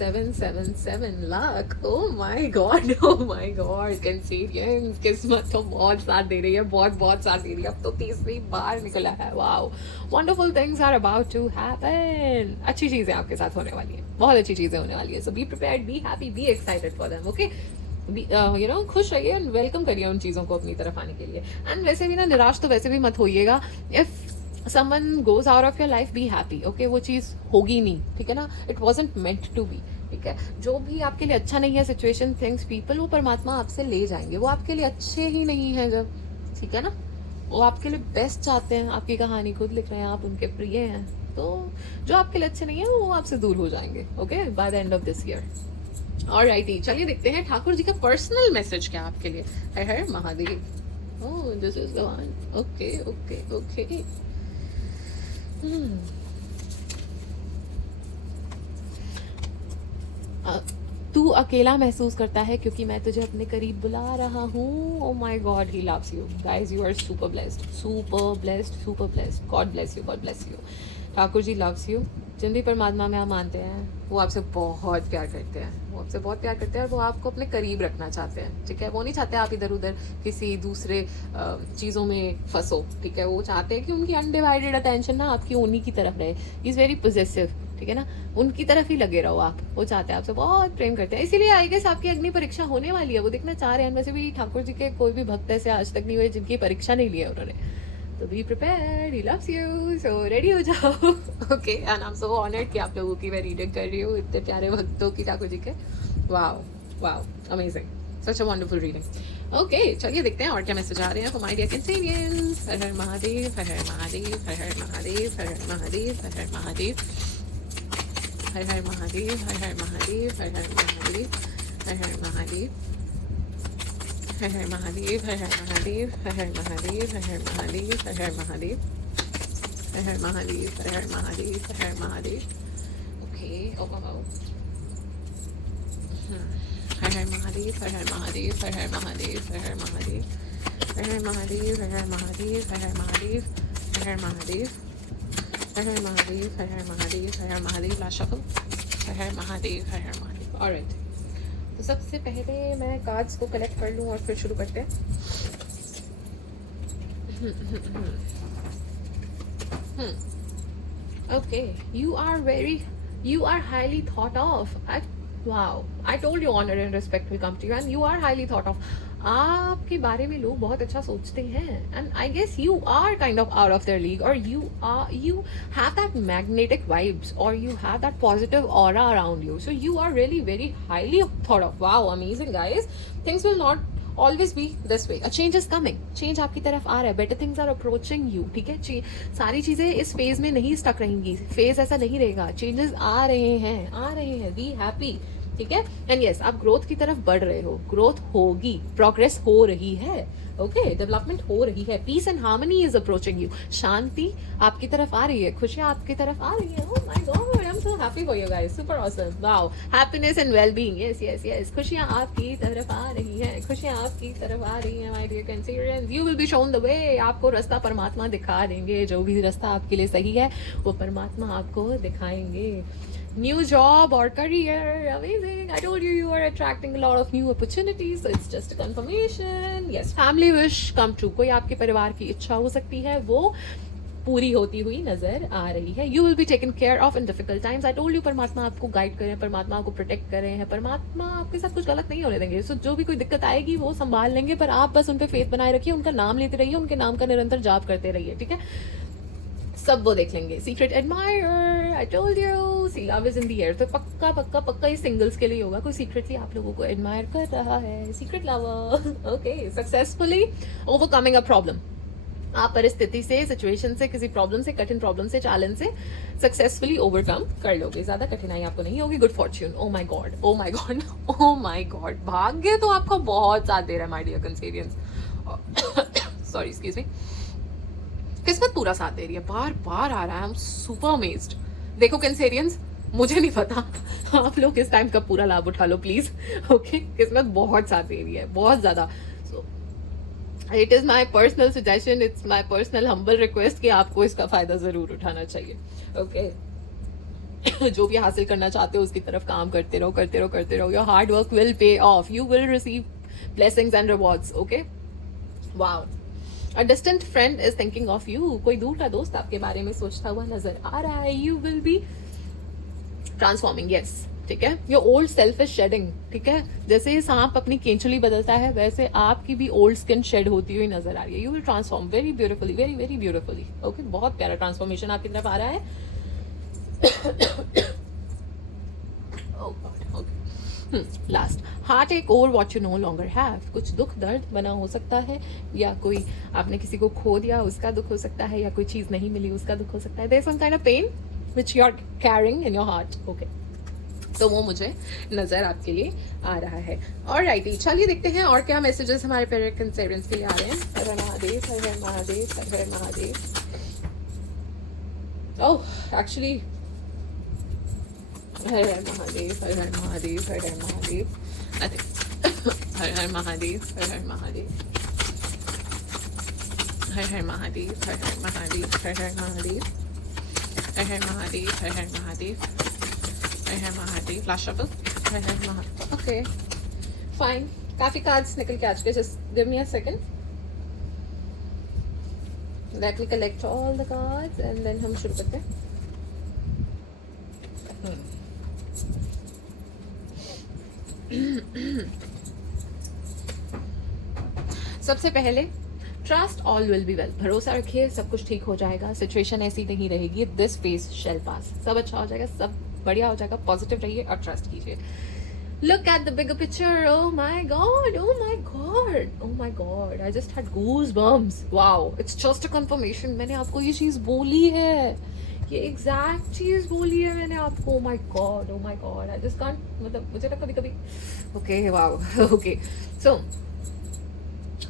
777 lakh, oh my God, oh my God. Cancerians, किस्मत तो बहुत साथ दे रही है, बहुत बहुत साथ दे रही है, अब तो तीसरी बार निकला है। Wow, wonderful things are about to happen. अच्छी चीजें आपके साथ होने वाली है, बहुत अच्छी चीजें होने वाली है। So be prepared, be happy, be excited for them. Okay, खुश रहिए एंड वेलकम करिए उन चीज़ों को अपनी तरफ आने के लिए। एंड वैसे भी ना, निराश तो वैसे भी मत होइएगा। If someone goes out of your life, be happy. Okay, वो चीज़ होगी नहीं, ठीक है ना, it wasn't meant to be. ठीक है, जो भी आपके लिए अच्छा नहीं है, सिचुएशन, थिंग्स, पीपल, वो परमात्मा आपसे ले जाएंगे। वो आपके लिए अच्छे ही नहीं है जब, ठीक है ना, वो आपके लिए बेस्ट चाहते हैं। आपकी कहानी खुद लिख रहे हैं, आप उनके प्रिय हैं, तो जो आपके लिए अच्छे नहीं है वो आपसे दूर हो जाएंगे। Okay, by the end of this year. Alrighty, चलिए देखते हैं ठाकुर जी का पर्सनल मैसेज क्या आपके लिए। हर हर Mahadev. Oh, this is the one. Okay okay okay. तू अकेला महसूस करता है क्योंकि मैं तुझे अपने करीब बुला रहा हूँ। Oh my God, he loves you guys, you are super blessed, super blessed, super blessed. God bless you, God bless you. Thakur ji loves you. जिन भी परमात्मा में आप मानते हैं वो आपसे बहुत प्यार करते हैं, वो आपसे बहुत प्यार करते हैं, और वो आपको अपने करीब रखना चाहते हैं। ठीक है, वो नहीं चाहते आप इधर उधर किसी दूसरे चीज़ों में फंसो। ठीक है, वो चाहते हैं कि उनकी अनडिवाइडेड अटेंशन ना आपकी उन्हीं की तरफ रहे। Is very possessive. ठीक है ना, उनकी तरफ ही लगे रहो आप। वो चाहते हैं, आपसे बहुत प्रेम करते हैं, इसीलिए आई गेस आपकी अग्नि परीक्षा होने वाली है, वो देखना चाह रहे हैं। वैसे भी ठाकुर जी के कोई भी भक्त ऐसे आज तक नहीं हुए जिनकी परीक्षा नहीं ली है उन्होंने। तो be prepared, he loves you, so ready हो जाओ। Okay, and I am so honoured कि आप लोगों की मैं रीडिंग कर रही हूँ, इतने प्यारे भक्तों की ठाकुर जी के। Wow wow, amazing, such a wonderful reading. Okay, चलिए देखते हैं और क्या मैसेज आ रहे हैं फॉर माय डियर कैंसेरियंस। हर हर महादेव, हर हर महादेव, हर हर महादेव, हर हर महादेव, हर हर महादेव, हर हर महादेव, हर हर महादेव, हर हर महादेव, हर हर महादेव, हर हर महादेव, हर हर महादेव, हर हर महादेव, हर हर महादेव, हर हर महादेव, हर हर महादेव, हर हर महादेव, हर हर महादेव। ओके, हर हर महादेव, हर हर महादेव, हर हर महादेव, हर हर महादेव, हर हर महादेव, हर हर महादेव, हर हर महादेव, हर हर महादेव, हर हर महादेव, हर हर महादेव, हर हर महादेव। Last shuffle. हर हर महादेव, हर हर महादेव। ऑलराइट, तो सबसे पहले मैं कार्ड्स को कलेक्ट कर लूँ और फिर शुरू करते हैं। Okay, you are highly thought of. Wow, I told you honor and respect will come to you and you are highly thought of. आपके बारे में लोग बहुत अच्छा सोचते हैं, and I guess you are kind of out of their league, or you have that magnetic vibes, or you have that positive aura around you, so you are really very highly thought of. Wow, amazing guys. Things will not always be this way. A change is coming. Change आपकी तरफ आ रहा है. Better things are approaching you. ठीक है, सारी चीजें इस phase में नहीं स्टक रहेंगी. फेज ऐसा नहीं रहेगा. चेंजेस आ रहे हैं. Be happy. ठीक है, एंड यस, आप ग्रोथ की तरफ बढ़ रहे हो. ग्रोथ होगी, प्रोग्रेस हो रही है. ओके डेवलपमेंट हो रही है, peace and harmony is approaching you, शांति आपकी तरफ आ रही है, खुशियां आपकी तरफ आ रही है। Oh my God, I am so happy for you guys, super awesome, wow, happiness and well being, yes yes yes, खुशियां आपकी तरफ आ रही हैं, खुशियां आपकी तरफ आ रही हैं my dear Cancerians, you will be shown the way, आपको रास्ता परमात्मा दिखा देंगे, जो भी रास्ता आपके लिए सही है वो परमात्मा आपको दिखाएंगे। New job or career, amazing. I told you you are attracting a lot of new opportunities, so it's just a confirmation. Yes, family wish come true. कोई आपके परिवार की इच्छा हो सकती है, वो पूरी होती हुई नजर आ रही है। You will be taken care of in difficult times. I told you परमात्मा आपको गाइड कर रहे हैं, परमात्मा आपको प्रोटेक्ट कर रहे हैं, परमात्मा आपके साथ कुछ गलत नहीं होने देंगे। So, जो भी कोई दिक्कत आएगी वो संभाल लेंगे, पर आप बस उन पे फेथ बनाए रखिए, उनका नाम लेते रहिए, उनके नाम का निरंतर जाप करते रहिए, ठीक है, सब वो देख लेंगे। Secret admirer, I told you, see love is in the air, तो पक्का पक्का पक्का ये सिंगल्स के लिए होगा, कोई सीक्रेटली आप लोगों को एडमायर कर रहा है, secret lover. Okay, successfully overcoming a problem, आप परिस्थिति से, सिचुएशन से, किसी प्रॉब्लम से, कठिन प्रॉब्लम से, चैलेंज से सक्सेसफुली ओवरकम कर लोगे, ज्यादा कठिनाई आपको नहीं होगी। Good fortune, oh my God, oh my God, oh my god, भाग्य तो आपको बहुत साथ दे रहा है my dear Cancerians, sorry excuse me, किस्मत पूरा साथ दे रही है, बार बार आ रहा है, आई एम सुपर अमेज्ड। देखो कैंसेरियंस, मुझे नहीं पता, आप लोग इस टाइम का पूरा लाभ उठा लो प्लीज, ओके, किस्मत बहुत साथ दे रही है, बहुत ज्यादा। So it is my personal suggestion, it's my personal humble request कि आपको इसका फायदा जरूर उठाना चाहिए, ओके। जो भी हासिल करना चाहते हो उसकी तरफ काम करते रहो, करते रहो, करते रहो, your hard work will pay of, you will receive blessings and rewards, okay, wow. A distant friend is thinking of you, कोई दूर का दोस्त आपके बारे में सोचता हुआ नजर आ रहा है। You will be transforming, yes, ठीक है, your old self is shedding, ठीक है, जैसे सांप अपनी केंचुली बदलता है वैसे आपकी भी ओल्ड स्किन शेड होती हुई नजर आ रही है। You will transform very beautifully, very very beautifully, okay, बहुत प्यारा ट्रांसफॉर्मेशन आपकी तरफ आ रहा है। oh God, okay. Last, heart एक और what you know longer have, कुछ दुख दर्द बना हो सकता है, या कोई आपने किसी को खो दिया उसका दुख हो सकता है, या कोई चीज नहीं मिली उसका दुख हो सकता है, there some kind of pain which you are carrying in your heart, okay, तो वो मुझे नजर आपके लिए आ रहा है। ऑलराइटी, चलिए देखते हैं और क्या मैसेजेस हमारे पेरेंट कंसेरेंस के लिए आ रहे हैं। हर हर महादेव, हर हर महादेव, हर हर महादेव। ओह एक्चुअली, हर हर महादेव, हर हर महादेव, हर हर महादेव, हर हर महादेव, हर हर महादेव, हर हर महादेव, हर हर महादेव, हर हर महादेव, हर हर महादेव, हर हर महादेव, हर हर महादेव, लास्ट शफल, हर हर महादेव, ओके फाइन, काफी कार्ड्स निकल के आ चुके, just give me a second, let me collect all the cards and then हम शुरू करते हैं। सबसे पहले trust all will be well, भरोसा रखिए सब कुछ ठीक हो जाएगा, सिचुएशन ऐसी नहीं रहेगी, दिस फेज शेल पास, सब अच्छा हो जाएगा, सब बढ़िया हो जाएगा, पॉजिटिव रहिए और ट्रस्ट कीजिए। Look at the bigger picture. Oh my god, oh my god, oh my god, I just had goosebumps. Wow, it's just a confirmation, मैंने आपको ये चीज बोली है, ये एग्जैक्ट चीज बोली है मैंने आपको। My God, oh my God, I just can't, मतलब मुझे ना कभी कभी, ओके वाओ, ओके, सो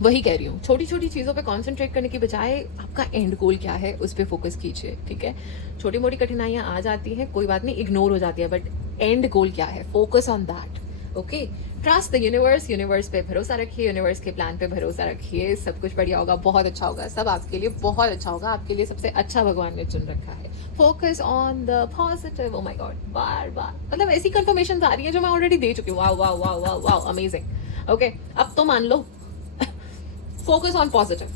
वही कह रही हूँ, छोटी छोटी चीज़ों पे कंसंट्रेट करने की बजाय आपका एंड गोल क्या है उस पर फोकस कीजिए, ठीक है। छोटी मोटी कठिनाइयाँ आ जाती हैं, कोई बात नहीं, इग्नोर हो जाती है, बट एंड गोल क्या है, focus on that, okay. Trust the universe, universe पे भरोसा रखिए, यूनिवर्स के प्लान पे भरोसा रखिए, सब कुछ बढ़िया होगा, बहुत अच्छा होगा, सब आपके लिए बहुत अच्छा होगा, आपके लिए सबसे अच्छा भगवान ने चुन रखा है। Focus on the positive, oh my God, बार बार मतलब ऐसी कंफर्मेशन आ रही है जो मैं ऑलरेडी दे चुकी हूँ, wow wow wow wow wow, amazing, okay, अब तो मान लो। फोकस ऑन पॉजिटिव,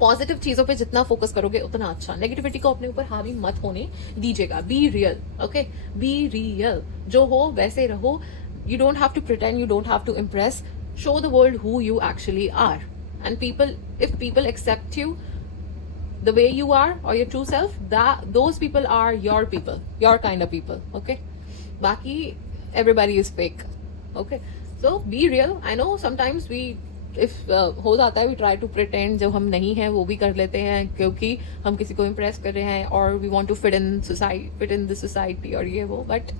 पॉजिटिव चीजों पे जितना फोकस करोगे उतना अच्छा, नेगेटिविटी को अपने ऊपर हावी मत होने दीजिएगा, B real, okay, be real, जो हो वैसे रहो, you don't have to pretend, you don't have to impress, show the world who you actually are, and people, if people accept you the way you are or your true self, that those people are your people, your kind of people, okay, baki everybody is fake, okay, so be real. I know sometimes we, if हो जाता है, we try to pretend, जब हम नहीं हैं वो भी कर लेते हैं क्योंकि हम किसी को impress कर रहे हैं, or we want to fit in society, fit in the society और ये वो, but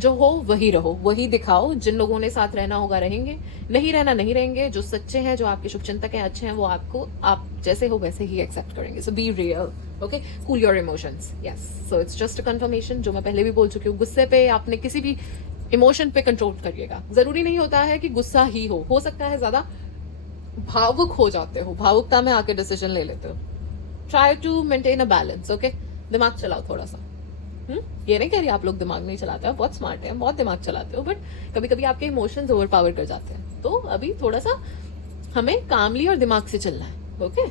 जो हो वही रहो, वही दिखाओ। जिन लोगों ने साथ रहना होगा रहेंगे, नहीं रहना नहीं रहेंगे। जो सच्चे हैं, जो आपके शुभचिंतक हैं, अच्छे हैं, वो आपको आप जैसे हो वैसे ही एक्सेप्ट करेंगे। So be real, okay, cool your emotions. Yes, so it's just a confirmation, जो मैं पहले भी बोल चुकी हूँ। गुस्से पे, आपने किसी भी इमोशन पे कंट्रोल करिएगा। जरूरी नहीं होता है कि गुस्सा ही हो सकता है ज्यादा भावुक हो जाते हो, भावुकता में आके डिसीजन ले लेते हो। Try to maintain a balance, okay. दिमाग चलाओ थोड़ा सा। ये नहीं कह रही आप लोग दिमाग नहीं चलाते हो, बहुत स्मार्ट है, बहुत दिमाग चलाते हो, बट कभी कभी आपके इमोशंस ओवर पावर कर जाते हैं। तो अभी थोड़ा सा हमें कामली और दिमाग से चलना है, ओके।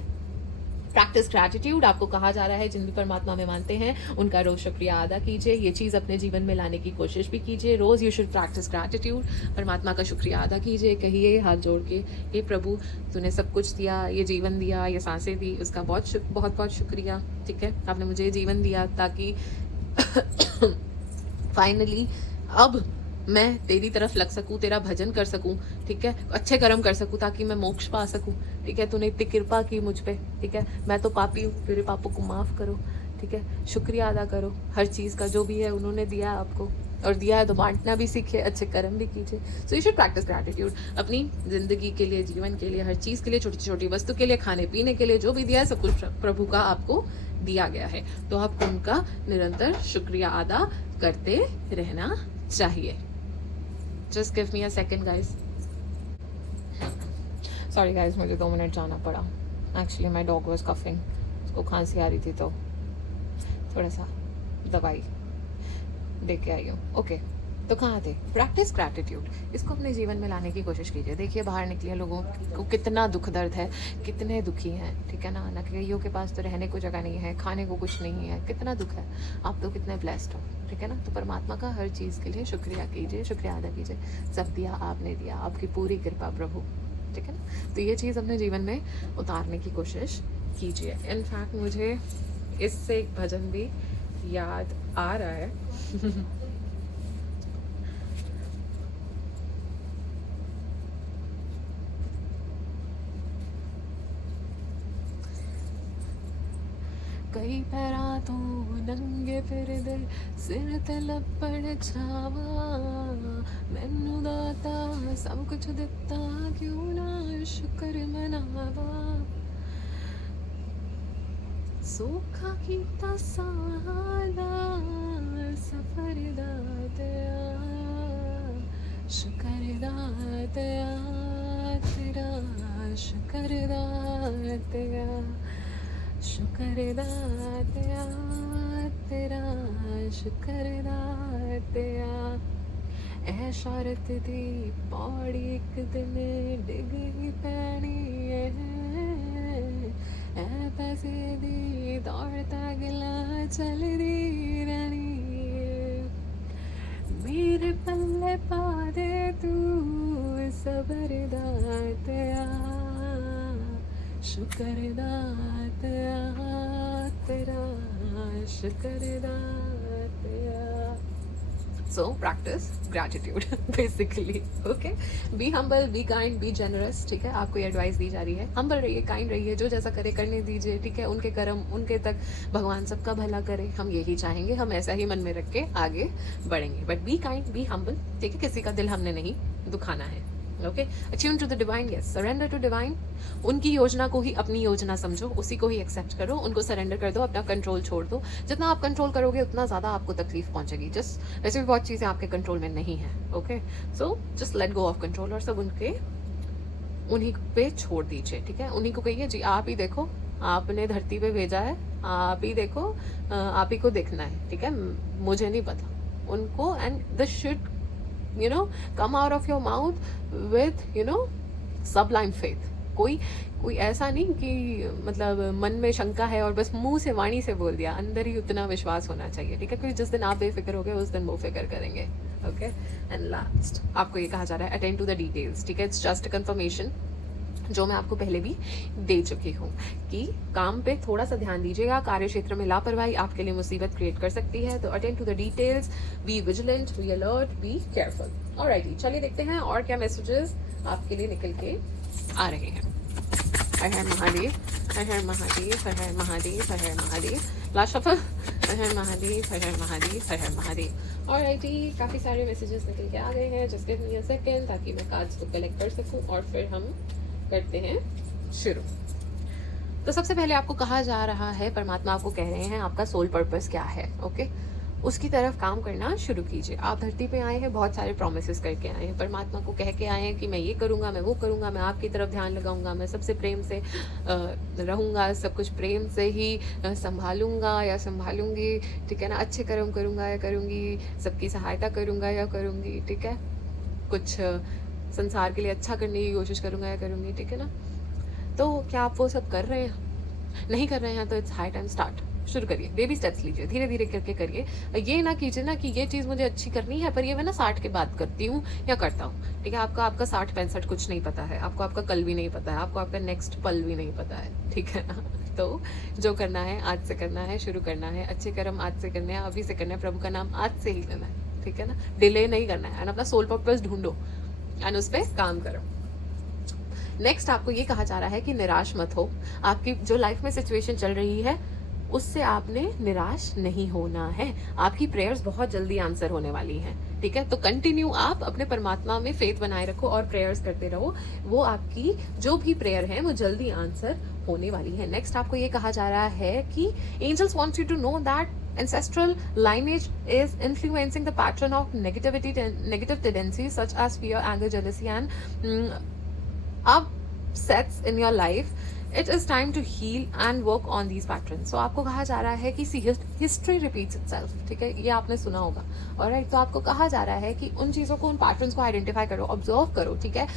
प्रैक्टिस ग्रैटिट्यूड, आपको कहा जा रहा है जिन भी परमात्मा में मानते हैं उनका रोज शुक्रिया अदा कीजिए। ये चीज़ अपने जीवन में लाने की कोशिश भी कीजिए। रोज यू शुड प्रैक्टिस ग्रैटिट्यूड, परमात्मा का शुक्रिया अदा कीजिए। कहिए हाथ जोड़ के, हे प्रभु, तूने सब कुछ दिया, ये जीवन दिया, ये सांसें दी, उसका बहुत बहुत शुक्रिया। ठीक है, आपने मुझे ये जीवन दिया ताकि फाइनली अब मैं तेरी तरफ लग सकूं, तेरा भजन कर सकूं, ठीक है, अच्छे कर्म कर सकूं ताकि मैं मोक्ष पा सकूं। ठीक है, तूने इतनी कृपा की मुझ पे। ठीक है, मैं तो पापी हूँ, मेरे पापों को माफ़ करो। ठीक है, शुक्रिया अदा करो हर चीज़ का, जो भी है उन्होंने दिया आपको, और दिया है तो बांटना भी सीखिए, अच्छे कर्म भी कीजिए। So you should practice gratitude अपनी ज़िंदगी के लिए, जीवन के लिए, हर चीज़ के लिए, छोटी छोटी वस्तु के लिए, खाने पीने के लिए, जो भी दिया है सब कुछ प्रभु का आपको दिया गया है। तो आप उनका निरंतर शुक्रिया अदा करते रहना चाहिए। Just give me a second guys. Sorry guys, मुझे 2 मिनट जाना पड़ा। Actually my dog was coughing, उसको खांसी आ रही थी तो थोड़ा सा दवाई दे के आई हूँ। ओके, तो कहाँ थे? प्रैक्टिस ग्रैटिट्यूड, इसको अपने जीवन में लाने की कोशिश कीजिए। देखिए बाहर निकले लोगों को कितना दुख दर्द है, कितने दुखी हैं, ठीक है ना। कईयों के पास तो रहने को जगह नहीं है, खाने को कुछ नहीं है, कितना दुख है। आप तो कितने ब्लेस्ड हो, ठीक है ना। तो परमात्मा का हर चीज़ के लिए शुक्रिया कीजिए, शुक्रिया अदा कीजिए। सब दिया आपने दिया, आपकी पूरी कृपा प्रभु, ठीक है ना। तो ये चीज़ अपने जीवन में उतारने की कोशिश कीजिए। इनफैक्ट मुझे इससे एक भजन भी याद आ रहा है। कई पैरा तू नंगे फिरदे, सिर ते लपड़ छावा, मैनू दाता सब कुछ दिता, क्यों ना शुक्र मनावा। सोखा कीता सादा सफर दातया, शुक्र दातया तेरा, शुक्र दातया, शुक्र दातया तेरा, शुक्र दातया। ऐ शरत दी पौड़ी एक दिन डिगी पैनी ऐ पैसे दी दौड़ता गिला चलदी रहनी। मेरे पल्ले पा दे तू सबर दातया, शुक्र दातया तेरा, शुक्र दातया। So practice gratitude basically, okay? Be humble, be kind, be generous, ठीक है। आपको ये एडवाइस दी जा रही है, humble रहिए, kind रहिए, जो जैसा करे करने दीजिए, ठीक है। उनके कर्म उनके तक, भगवान सबका भला करे, हम यही चाहेंगे, हम ऐसा ही मन में रख के आगे बढ़ेंगे। But be kind, be humble, ठीक है। किसी का दिल हमने नहीं दुखाना है, okay. Attune to the divine, yes, surrender to divine. उनकी योजना को ही अपनी योजना समझो, उसी को ही एक्सेप्ट करो, उनको सरेंडर कर दो, अपना कंट्रोल छोड़ दो। जितना आप कंट्रोल करोगे उतना ज़्यादा आपको तकलीफ पहुंचेगी। जस्ट वैसे भी बहुत चीज़ें आपके कंट्रोल में नहीं है, okay. So just let go of control, और सब उन्हीं पे छोड़ दीजिए, ठीक है। उन्हीं को कहिए जी आप ही देखो, आपने धरती पे भेजा है, आप ही देखो, आप ही को देखना है, ठीक है, मुझे नहीं पता। उनको, and this should come out of your mouth with sublime faith। कोई ऐसा नहीं कि मतलब मन में शंका है और बस मुंह से वाणी से बोल दिया, अंदर ही उतना विश्वास होना चाहिए, ठीक है। क्योंकि जिस दिन आप बेफिक्र हो गए उस दिन वो फिक्र करेंगे, ओके। एंड लास्ट आपको ये कहा जा रहा है अटेंड टू द डिटेल्स, ठीक है। इट्स जस्ट कंफर्मेशन जो मैं आपको पहले भी दे चुकी हूँ कि काम पे थोड़ा सा ध्यान दीजिएगा। कार्य क्षेत्र में लापरवाही आपके लिए मुसीबत क्रिएट कर सकती है। तो attend to the details, be vigilant, be alert, be careful. Alright, चलिए देखते हैं और क्या मैसेजेस आपके लिए निकल के आ रहे हैं। हर हर महादेव, हर हर महादेव, हर हर महादेव, हर हर महादेव। लास्ट शफल हर हर महादेव, हर हर महादेव, हर हर महादेव। ऑलराइटी, काफ़ी सारे मैसेजेस निकल के आ गए हैं। Just give me a second ताकि मैं कार्ड्स को कलेक्ट कर सकूं और फिर हम करते हैं शुरू। तो सबसे पहले आपको कहा जा रहा है, परमात्मा आपको कह रहे हैं आपका सोल पर्पस क्या है। ओके, उसकी तरफ काम करना शुरू कीजिए। आप धरती पे आए हैं, बहुत सारे प्रोमिसेस करके आए हैं, परमात्मा को कह के आए हैं कि मैं ये करूँगा, मैं वो करूँगा, मैं आपकी तरफ ध्यान लगाऊंगा, मैं सबसे प्रेम से रहूँगा, सब कुछ प्रेम से ही संभालूंगा या संभालूंगी, ठीक है ना। अच्छे कर्म करूँगा या करूँगी, सबकी सहायता करूँगा या करूँगी, ठीक है। कुछ संसार के लिए अच्छा करने की कोशिश करूँगा या करूँगी, ठीक है ना। तो क्या आप वो सब कर रहे हैं? नहीं कर रहे हैं तो इट्स हाई टाइम स्टार्ट। शुरू करिए, बेबी स्टेप्स लीजिए, धीरे धीरे करके करिए। ये ना कीजिए ना कि ये चीज़ मुझे अच्छी करनी है पर ये मैं ना 60 के बाद करती हूँ या करता हूँ, ठीक है। आपका 60-65 कुछ नहीं पता है, आपको आपका कल भी नहीं पता है, आपको आपका नेक्स्ट पल भी नहीं पता है, ठीक है ना। तो जो करना है आज से करना है, शुरू करना है, अच्छे कर्म आज से करने हैं, अभी से करना है, प्रभु का नाम आज से ही करना है, ठीक है ना। डिले नहीं करना है एंड अपना सोल पर्पस ढूंढो एंड उस पर काम करो। नेक्स्ट आपको ये कहा जा रहा है कि निराश मत हो। आपकी जो लाइफ में सिचुएशन चल रही है उससे आपने निराश नहीं होना है। आपकी प्रेयर्स बहुत जल्दी आंसर होने वाली हैं, ठीक है। तो कंटिन्यू आप अपने परमात्मा में फेथ बनाए रखो और प्रेयर्स करते रहो। वो आपकी जो भी प्रेयर है वो जल्दी आंसर होने वाली है। नेक्स्ट आपको ये कहा जा रहा है कि angels wants you to know that ancestral lineage is influencing the pattern of negative tendencies such as fear, anger, jealousy and upsets in your life. It is time to heal and work on these patterns. So आपको कहा जा रहा है कि history repeats itself, ठीक है, ये आपने सुना होगा। Alright, तो आपको कहा जा रहा है कि उन चीज़ों को, उन पैटर्न्स को आइडेंटिफाई करो, ऑब्जर्व करो, ठीक है।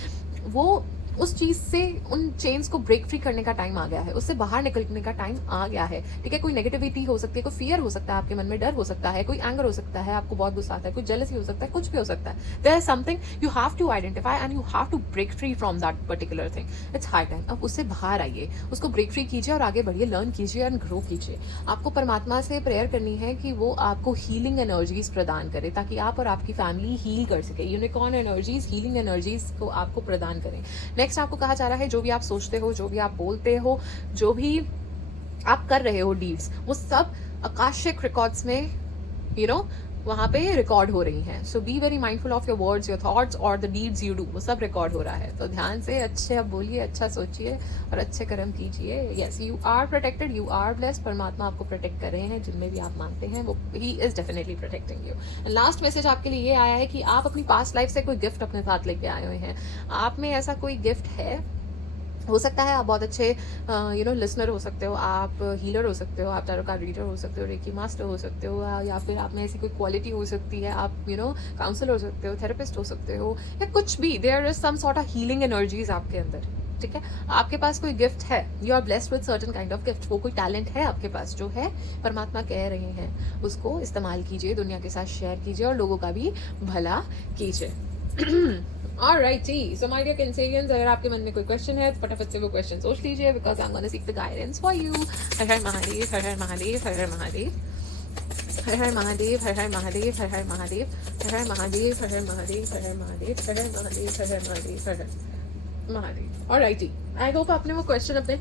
वो उस चीज़ से, उन चेन्स को ब्रेक फ्री करने का टाइम आ गया है, उससे बाहर निकलने का टाइम आ गया है, ठीक है। कोई नेगेटिविटी हो सकती है, कोई फियर हो सकता है, आपके मन में डर हो सकता है, कोई एंगर हो सकता है, आपको बहुत गुस्सा आता है, कोई जेलसी हो सकता है, कुछ भी हो सकता है। There is something you have to identify and you have to break free from that particular thing. It's high time, अब उससे बाहर आइए, उसको ब्रेक फ्री कीजिए और आगे बढ़िए, लर्न कीजिए एंड ग्रो कीजिए। आपको परमात्मा से प्रेयर करनी है कि वो आपको हीलिंग एनर्जीज प्रदान करे ताकि आप और आपकी फैमिली हील कर सके। यूनिकॉर्न एनर्जीज, हीलिंग एनर्जीज को आपको प्रदान करें। नेक्स्ट आपको कहा जा रहा है जो भी आप सोचते हो, जो भी आप बोलते हो, जो भी आप कर रहे हो डीड्स, वो सब आकाशिक रिकॉर्ड्स में वहाँ पे रिकॉर्ड हो रही हैं। So be very mindful of your words, your thoughts और द डीड्स यू डू, वो सब रिकॉर्ड हो रहा है। तो ध्यान से अच्छे आप बोलिए, अच्छा सोचिए और अच्छे कर्म कीजिए। Yes, you are protected, you are blessed. परमात्मा आपको प्रोटेक्ट कर रहे हैं, जिनमें भी आप मानते हैं वो he is definitely protecting you. And last message आपके लिए ये आया है कि आप अपनी पास्ट लाइफ से कोई गिफ्ट अपने साथ लेके आए हुए हैं। आप में ऐसा कोई गिफ्ट है, हो सकता है आप बहुत अच्छे लिसनर हो सकते हो, आप हीलर हो सकते हो, आप टैरो कार्ड रीडर हो सकते हो, रेकी मास्टर हो सकते हो, या फिर आप में ऐसी कोई क्वालिटी हो सकती है, आप काउंसलर हो सकते हो, थेरेपिस्ट हो सकते हो, या कुछ भी। There is some sort of healing energies आपके अंदर, ठीक है। आपके पास कोई गिफ्ट है, you are blessed with certain kind of gift. वो कोई टैलेंट है आपके पास जो है, परमात्मा कह रहे हैं उसको इस्तेमाल कीजिए, दुनिया के साथ शेयर कीजिए और लोगों का भी भला कीजिए। Alrighty, so my dear Cancerians, अगर आपके मन में कोई क्वेश्चन है तो फटाफट से वो क्वेश्चन सोच लीजिए, because I am gonna seek the guidance for you. हर हर महादेव, हर हर महादेव, हर हर महादेव, हर हर महादेव, हर हर महादेव, हर हर महादेव, हर हर महादेव, हर हर महादेव, हर हर महादेव, हर हर महादेव, हर हर महादेव, हर हर महादेव। ऑलराइटी, आई होप आपने वो क्वेश्चन अपने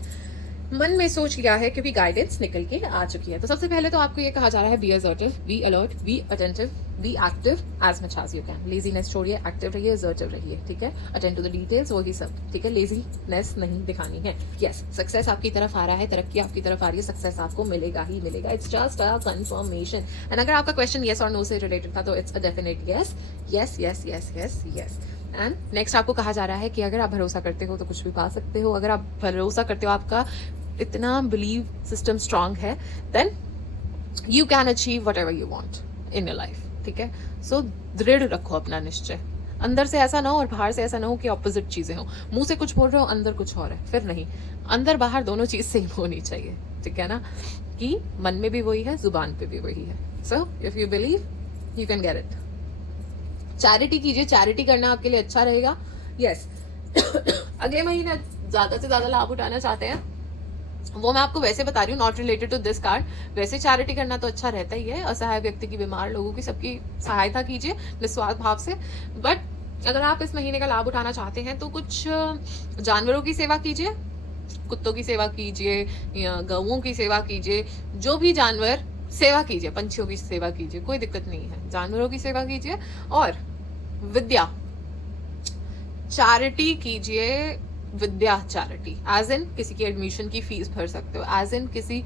मन में सोच लिया है क्योंकि गाइडेंस निकल के आ चुकी है। तो सबसे पहले तो आपको ये कहा जा रहा है, be assertive, be alert, be attentive, be active as much as you can. Laziness छोड़िए, एक्टिव रहिए, असर्टिव रहिए, ठीक है। अटेंड टू द डिटेल्स, वही सब, ठीक है। लेजीनेस नहीं दिखानी है। यस, सक्सेस आपकी तरफ आ रहा है, तरक्की आपकी तरफ आ रही है, सक्सेस आपको मिलेगा ही मिलेगा। It's just a confirmation. And अगर आपका क्वेश्चन येस और नो से रिलेटेड था तो it's a definite yes, yes yes yes yes yes. And next आपको कहा जा रहा है कि अगर आप भरोसा करते हो तो कुछ भी पा सकते हो। अगर आप भरोसा करते हो, आपका इतना बिलीव सिस्टम स्ट्रांग है, then you can achieve whatever you want in your life, ठीक है। सो दृढ़ रखो अपना निश्चय, अंदर से ऐसा ना हो और बाहर से ऐसा ना हो कि ऑपोजिट चीज़ें हो। मुंह से कुछ बोल रहे हो, अंदर कुछ और है, फिर नहीं। अंदर बाहर दोनों चीज़ सेम होनी चाहिए, ठीक है ना, कि मन में भी वही है, जुबान पे भी वही है। सो if you believe you can get it. Charity कीजिए, चैरिटी करना आपके लिए अच्छा रहेगा। यस, अगले महीने ज़्यादा से ज़्यादा लाभ उठाना चाहते हैं, वो मैं आपको वैसे बता रही हूँ, not related to this card. वैसे चैरिटी करना तो अच्छा रहता ही है, असहाय व्यक्ति की, बीमार लोगों की, सबकी सहायता कीजिए निस्वार्थ भाव से। बट अगर आप इस महीने का लाभ उठाना चाहते हैं तो कुछ जानवरों की सेवा कीजिए, कुत्तों की सेवा कीजिए या गऊओं की सेवा कीजिए। जो भी जानवर सेवा कीजिए, पंछियों की सेवा कीजिए, कोई दिक्कत नहीं है, जानवरों की सेवा कीजिए। और विद्या चैरिटी कीजिए, विद्या चैरिटी, एज इन किसी की एडमिशन की फीस भर सकते हो, एज इन किसी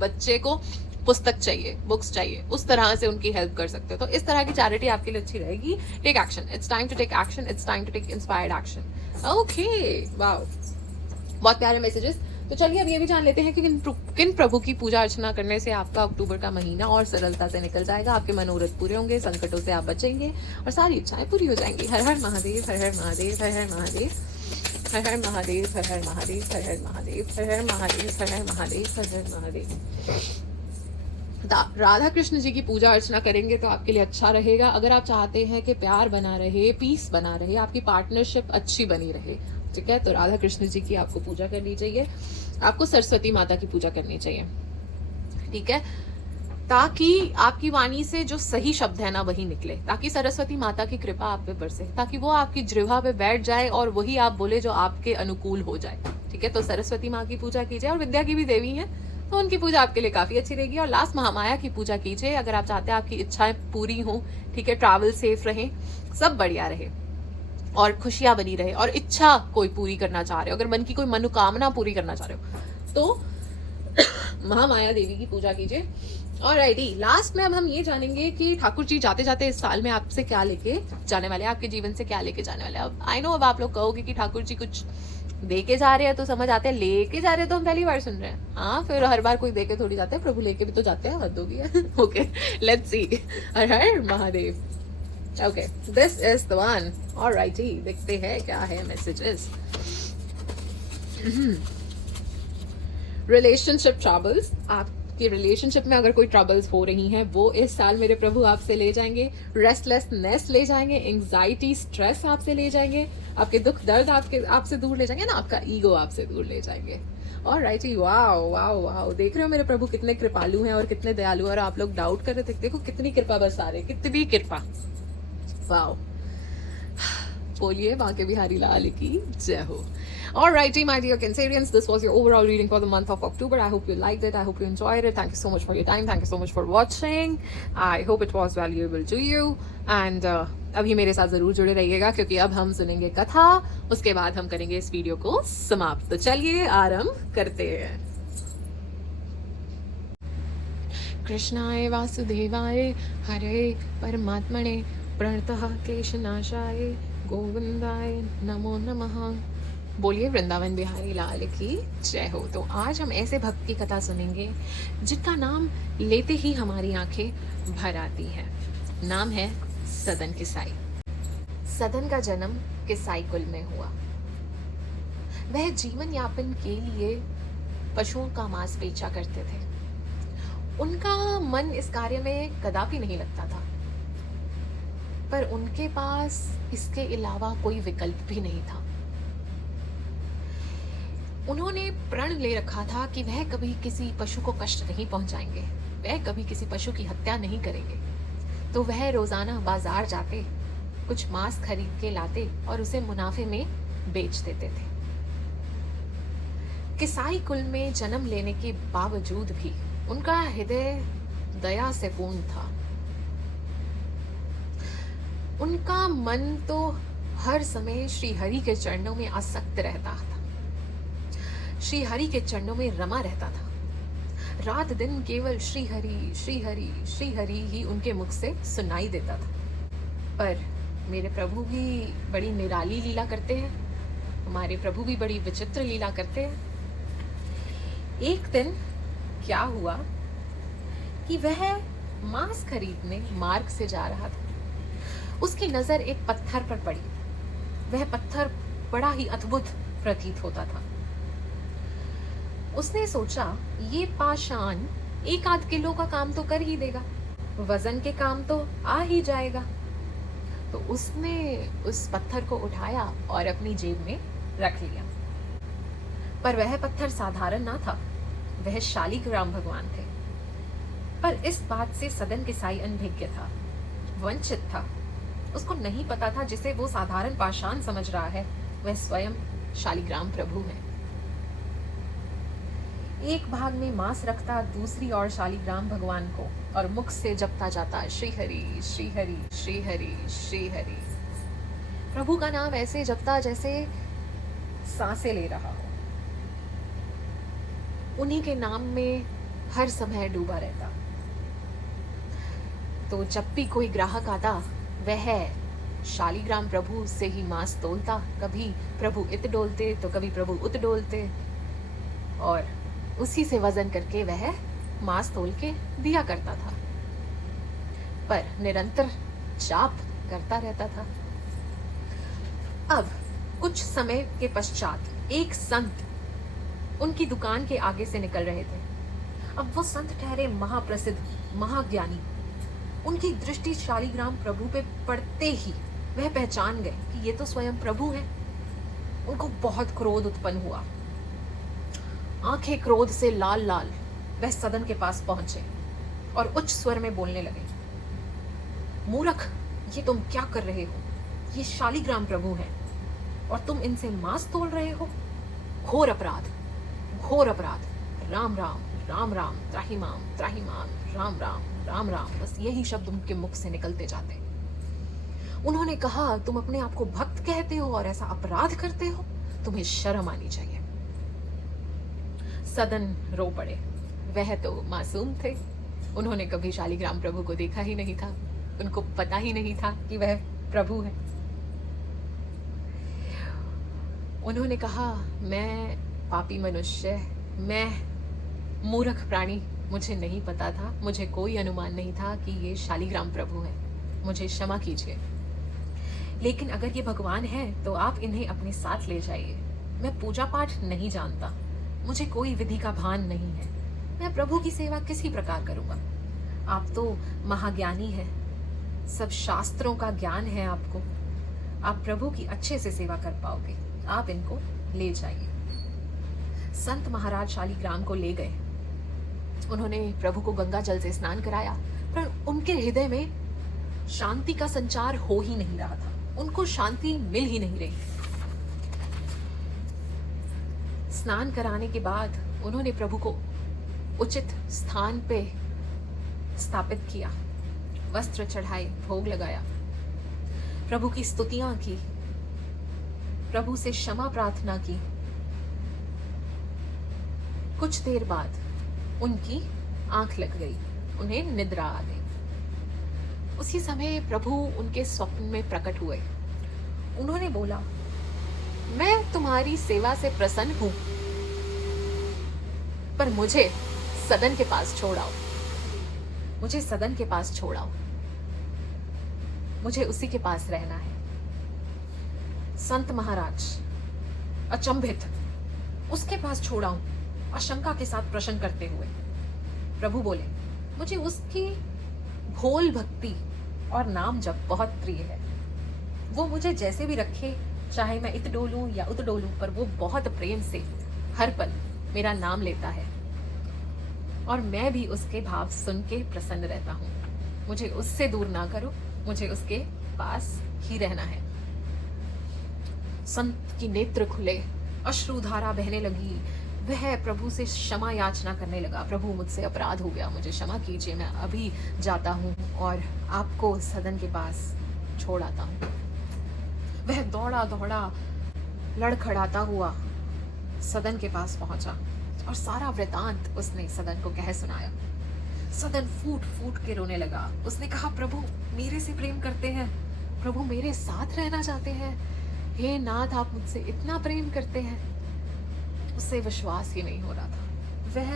बच्चे को पुस्तक चाहिए, बुक्स चाहिए, उस तरह से उनकी हेल्प कर सकते हो। तो इस तरह की चैरिटी आपके लिए अच्छी रहेगी। Take action, it's time to take action, it's time to take inspired action. Okay, wow, बहुत प्यारे मैसेजेस। तो चलिए अब ये भी जान लेते हैं कि किन प्रभु की पूजा अर्चना करने से आपका अक्टूबर का महीना और सरलता से निकल जाएगा, आपके मनोरथ पूरे होंगे, संकटों से आप बचेंगे और सारी इच्छाएं पूरी हो जाएंगी। हर हर महादेव, हर हर महादेव, हर हर महादेव, हर हर महादेव, हर हर महादेव, हर हर महादेव, हर हर महादेव, हर हर महादेव, हर हर महादेव। राधा कृष्ण जी की पूजा अर्चना करेंगे तो आपके लिए अच्छा रहेगा। अगर आप चाहते हैं कि प्यार बना रहे, पीस बना रहे, आपकी पार्टनरशिप अच्छी बनी रहे, ठीक है, तो राधा कृष्ण जी की आपको पूजा करनी चाहिए। आपको सरस्वती माता की पूजा करनी चाहिए, ठीक है, ताकि आपकी वाणी से जो सही शब्द है ना वही निकले, ताकि सरस्वती माता की कृपा आप पे बरसे, ताकि वो आपकी जिह्वा पे बैठ जाए और वही आप बोले जो आपके अनुकूल हो जाए, ठीक है। तो सरस्वती माँ की पूजा कीजिए, और विद्या की भी देवी है तो उनकी पूजा आपके लिए काफी अच्छी रहेगी। और लास्ट महामाया की पूजा कीजिए, अगर आप चाहते हैं आपकी इच्छाएं पूरी हो, ठीक है, ट्रैवल सेफ रहे, सब बढ़िया रहे और खुशियां बनी रहे, और इच्छा कोई पूरी करना चाह रहे हो, अगर मन की कोई मनोकामना पूरी करना चाह रहे हो तो महामाया देवी की पूजा कीजिए। और राइटी, लास्ट में अब हम ये जानेंगे कि ठाकुर जी जाते जाते इस साल में आपसे क्या लेके जाने वाले, आपके जीवन से क्या लेके जाने वाले। अब आई नो, अब आप लोग कहोगे कि ठाकुर जी कुछ दे के जा रहे हैं तो समझ आते हैं, लेके जा रहे हैं तो हम पहली बार सुन रहे हैं। हाँ, फिर हर बार कोई दे के थोड़ी जाते हैं, प्रभु लेके भी तो जाते हैं, हद होगी। Okay, let's see. हर हर Mahadev. Okay, this is the one. Alrighty, देखते हैं क्या है मैसेजेस। रिलेशनशिप ट्रबल्स, आपकी रिलेशनशिप में अगर कोई ट्रबल्स हो रही हैं वो इस साल मेरे प्रभु आपसे ले जाएंगे। रेस्टलेसनेस ले जाएंगे, एंग्जाइटी, स्ट्रेस आपसे ले जाएंगे, आपके दुख दर्द आपसे दूर ले जाएंगे ना, आपका ईगो आपसे दूर ले जाएंगे। और राइट ही, वाओ वाओ वाओ, देख रहे हो मेरे प्रभु कितने कृपालु हैं और कितने दयालु हैं। और आप लोग डाउट कर रहे थे, देखो कितनी कृपा बरसा रहे, कितनी कृपा। वाओ, बोलिए बांके बिहारी लाल की जय हो। Alrighty, my dear Cancerians, this was your overall reading for the month of October. I hope you liked it. I hope you enjoyed it. Thank you so much for your time. Thank you so much for watching. I hope it was valuable to you. And अभी मेरे साथ जरूर जुड़े रहिएगा, क्योंकि अब हम सुनेंगे कथा, उसके बाद हम करेंगे इस वीडियो को समाप्त। तो चलिए आरंभ करते हैं। कृष्णाय वासुदेवाय हरे परमात्मने प्रणतः क्लेशनाशाय गोविंदाय नमो नमः। बोलिए वृंदावन बिहारी लाल की जय हो। तो आज हम ऐसे भक्त की कथा सुनेंगे जिनका नाम लेते ही हमारी आंखें भर आती हैं। नाम है सदन किसाई। सदन का जन्म किसाई कुल में हुआ। वह जीवन यापन के लिए पशुओं का मांस बेचा करते थे। उनका मन इस कार्य में कदापि नहीं लगता था, पर उनके पास इसके अलावा कोई विकल्प भी नहीं था। उन्होंने प्रण ले रखा था कि वह कभी किसी पशु को कष्ट नहीं पहुंचाएंगे, वह कभी किसी पशु की हत्या नहीं करेंगे। तो वह रोजाना बाजार जाते, कुछ मांस खरीद के लाते और उसे मुनाफे में बेच देते थे। किसाई कुल में जन्म लेने के बावजूद भी उनका हृदय दया से पूर्ण था। उनका मन तो हर समय श्री हरि के चरणों में आसक्त रहता था, श्री हरि के चरणों में रमा रहता था। रात दिन केवल श्री हरि श्री हरि श्री हरि ही उनके मुख से सुनाई देता था। पर मेरे प्रभु भी बड़ी निराली लीला करते हैं, हमारे प्रभु भी बड़ी विचित्र लीला करते हैं। एक दिन क्या हुआ कि वह मांस खरीदने मार्ग से जा रहा था। उसकी नजर एक पत्थर पर पड़ी। वह पत्थर बड़ा ही अद्भुत प्रतीत होता था। उसने सोचा, ये पाषाण 1-8 किलो का काम तो कर ही देगा, वजन के काम तो आ ही जाएगा। तो उसने उस पत्थर को उठाया और अपनी जेब में रख लिया। पर वह पत्थर साधारण ना था, वह शालिग्राम भगवान थे। पर इस बात से सदन किसाई अनभिज्ञ था, वंचित था। उसको नहीं पता था जिसे वो साधारण पाषाण समझ रहा है, वह स्वयं शालिग्राम प्रभु है। एक भाग में मांस रखता, दूसरी ओर शालिग्राम भगवान को, और मुख से जपता जाता श्री हरि श्री हरि श्री हरि श्री हरि। प्रभु का नाम ऐसे जपता जैसे सांसें ले रहा हो। उन्हीं के नाम में हर समय डूबा रहता। तो जब भी कोई ग्राहक आता, वह शालिग्राम प्रभु से ही मांस तोलता। कभी प्रभु इत डोलते तो कभी प्रभु उत डोलते, और उसी से वजन करके वह मांस तोल के दिया करता था, पर निरंतर जाप करता रहता था। अब कुछ समय के पश्चात एक संत उनकी दुकान के आगे से निकल रहे थे। अब वो संत ठहरे महाप्रसिद्ध महाज्ञानी। उनकी दृष्टि शालिग्राम प्रभु पे पड़ते ही वह पहचान गए कि ये तो स्वयं प्रभु हैं। उनको बहुत क्रोध उत्पन्न हुआ। आंखें क्रोध से लाल लाल वह सदन के पास पहुंचे और उच्च स्वर में बोलने लगे, मूर्ख, ये तुम क्या कर रहे हो? ये शालिग्राम प्रभु हैं और तुम इनसे मांस तोल रहे हो। घोर अपराध, घोर अपराध। राम राम राम राम, त्राहिमाम त्राहिमाम, राम राम राम राम। बस यही शब्द उनके मुख से निकलते जाते। उन्होंने कहा, तुम अपने आप को भक्त कहते हो और ऐसा अपराध करते हो? तुम्हें शर्म आनी चाहिए। सदन रो पड़े। वह तो मासूम थे। उन्होंने कभी शालिग्राम प्रभु को देखा ही नहीं था। उनको पता ही नहीं था कि वह प्रभु है। उन्होंने कहा, मैं पापी मनुष्य, मैं मूर्ख प्राणी, मुझे नहीं पता था, मुझे कोई अनुमान नहीं था कि ये शालिग्राम प्रभु हैं। मुझे क्षमा कीजिए, लेकिन अगर ये भगवान हैं तो आप इन्हें अपने साथ ले जाइए। मैं पूजा पाठ नहीं जानता, मुझे कोई विधि का भान नहीं है। मैं प्रभु की सेवा किसी प्रकार करूंगा? आप तो महाज्ञानी हैं, सब शास्त्रों का ज्ञान है आपको। आप प्रभु की अच्छे से सेवा कर पाओगे। आप इनको ले जाइए। संत महाराज शालिग्राम को ले गए। उन्होंने प्रभु को गंगा जल से स्नान कराया, पर उनके हृदय में शांति का संचार हो ही नहीं रहा था। उनको शांति मिल ही नहीं रही। स्नान कराने के बाद उन्होंने प्रभु को उचित स्थान पे स्थापित किया, वस्त्र चढ़ाए, भोग लगाया, प्रभु की स्तुतियां की, प्रभु से क्षमा प्रार्थना की। कुछ देर बाद उनकी आंख लग गई, उन्हें निद्रा आ गई। उसी समय प्रभु उनके स्वप्न में प्रकट हुए। उन्होंने बोला, मैं तुम्हारी सेवा से प्रसन्न हूं, पर मुझे सदन के पास छोड़ाओ। मुझे सदन के पास छोड़ाओ, मुझे उसी के पास रहना है। संत महाराज अचंभित, उसके पास छोड़ाऊं? आशंका के साथ प्रश्न करते हुए प्रभु बोले, मुझे उसकी भोल भक्ति और नाम जप बहुत प्रिय है। वो मुझे जैसे भी रखे, चाहे मैं इत डोलूं या उत डोलूं, पर वो बहुत प्रेम से हर पल मेरा नाम लेता है और मैं भी उसके भाव सुन के प्रसन्न रहता हूँ। मुझे उससे दूर ना करो, मुझे उसके पास ही रहना है। संत की नेत्र खुले, अश्रुधारा बहने लगी। वह प्रभु से क्षमा याचना करने लगा, प्रभु मुझसे अपराध हो गया, मुझे क्षमा कीजिए, मैं अभी जाता हूँ और आपको सदन के पास छोड़ आता हूँ। वह दौड़ा दौड़ा लड़खड़ाता हुआ सदन के पास पहुंचा और सारा वृतांत उसने सदन को कह सुनाया। सदन फूट फूट के रोने लगा। उसने कहा, प्रभु मेरे से प्रेम करते हैं, प्रभु मेरे साथ रहना चाहते हैं। हे नाथ, आप मुझसे इतना प्रेम करते हैं। उससे विश्वास ही नहीं हो रहा था। वह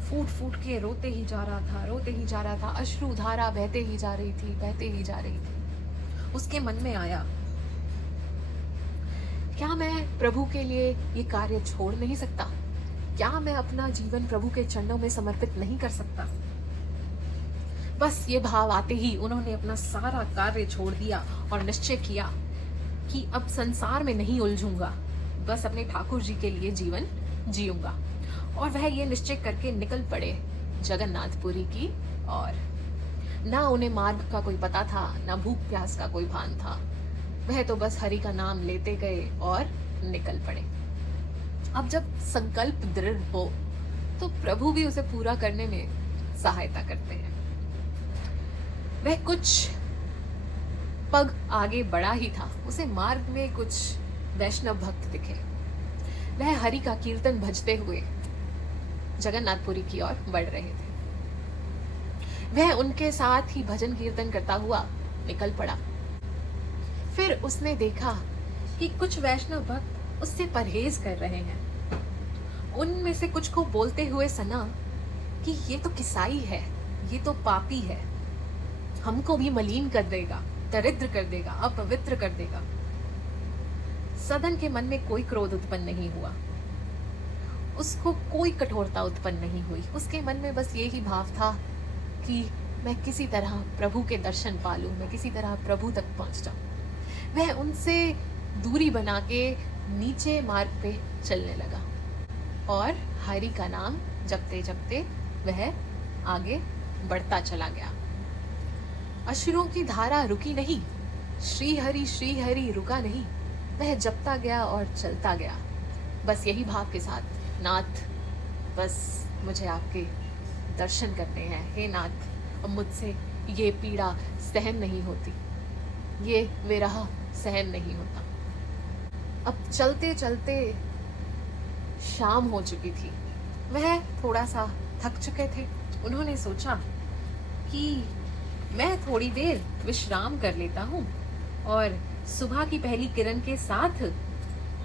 फूट फूट के रोते ही जा रहा था, रोते ही जा रहा था। अश्रुधारा बहते ही जा रही थी, बहते ही जा रही थी। उसके मन में आया, क्या मैं प्रभु के लिए ये कार्य छोड़ नहीं सकता? क्या मैं अपना जीवन प्रभु के चरणों में समर्पित नहीं कर सकता? बस ये भाव आते ही उन्होंने अपना सारा कार्य छोड़ दिया और निश्चय किया कि अब संसार में नहीं उलझूंगा, बस अपने ठाकुर जी के लिए जीवन जीऊंगा। और वह ये निश्चय करके निकल पड़े जगन्नाथपुरी की और ना उन्हें मार्ग का कोई पता था, ना भूख प्यास का कोई भान था। वह तो बस हरि का नाम लेते गए और निकल पड़े। अब जब संकल्प दृढ़ हो तो प्रभु भी उसे पूरा करने में सहायता करते हैं। वह कुछ पग आगे बढ़ा ही था, उसे मार्ग में कुछ वैष्णव भक्त दिखे। वह हरि का कीर्तन भजते हुए जगन्नाथपुरी की ओर बढ़ रहे थे। वह उनके साथ ही भजन कीर्तन करता हुआ निकल पड़ा। फिर उसने देखा कि कुछ वैष्णव भक्त उससे परहेज कर रहे हैं। उनमें से कुछ को बोलते हुए सुना कि ये तो किसाई है, ये तो पापी है, हमको भी मलिन कर देगा, दरिद्र कर देगा, अपवित्र कर देगा। सदन के मन में कोई क्रोध उत्पन्न नहीं हुआ, उसको कोई कठोरता उत्पन्न नहीं हुई। उसके मन में बस यही भाव था कि मैं किसी तरह प्रभु के दर्शन पा लूं, मैं किसी तरह प्रभु तक पहुंच जाऊं। वह उनसे दूरी बना के नीचे मार्ग पे चलने लगा और हरि का नाम जपते जपते वह आगे बढ़ता चला गया। अश्रुओं की धारा रुकी नहीं, श्री हरि रुका नहीं। वह जपता गया और चलता गया, बस यही भाव के साथ, नाथ बस मुझे आपके दर्शन करने हैं, हे नाथ अब मुझसे ये पीड़ा सहन नहीं होती, ये विरह सहन नहीं होता। अब चलते चलते शाम हो चुकी थी, वह थोड़ा सा थक चुके थे। उन्होंने सोचा कि मैं थोड़ी देर विश्राम कर लेता हूँ और सुबह की पहली किरण के साथ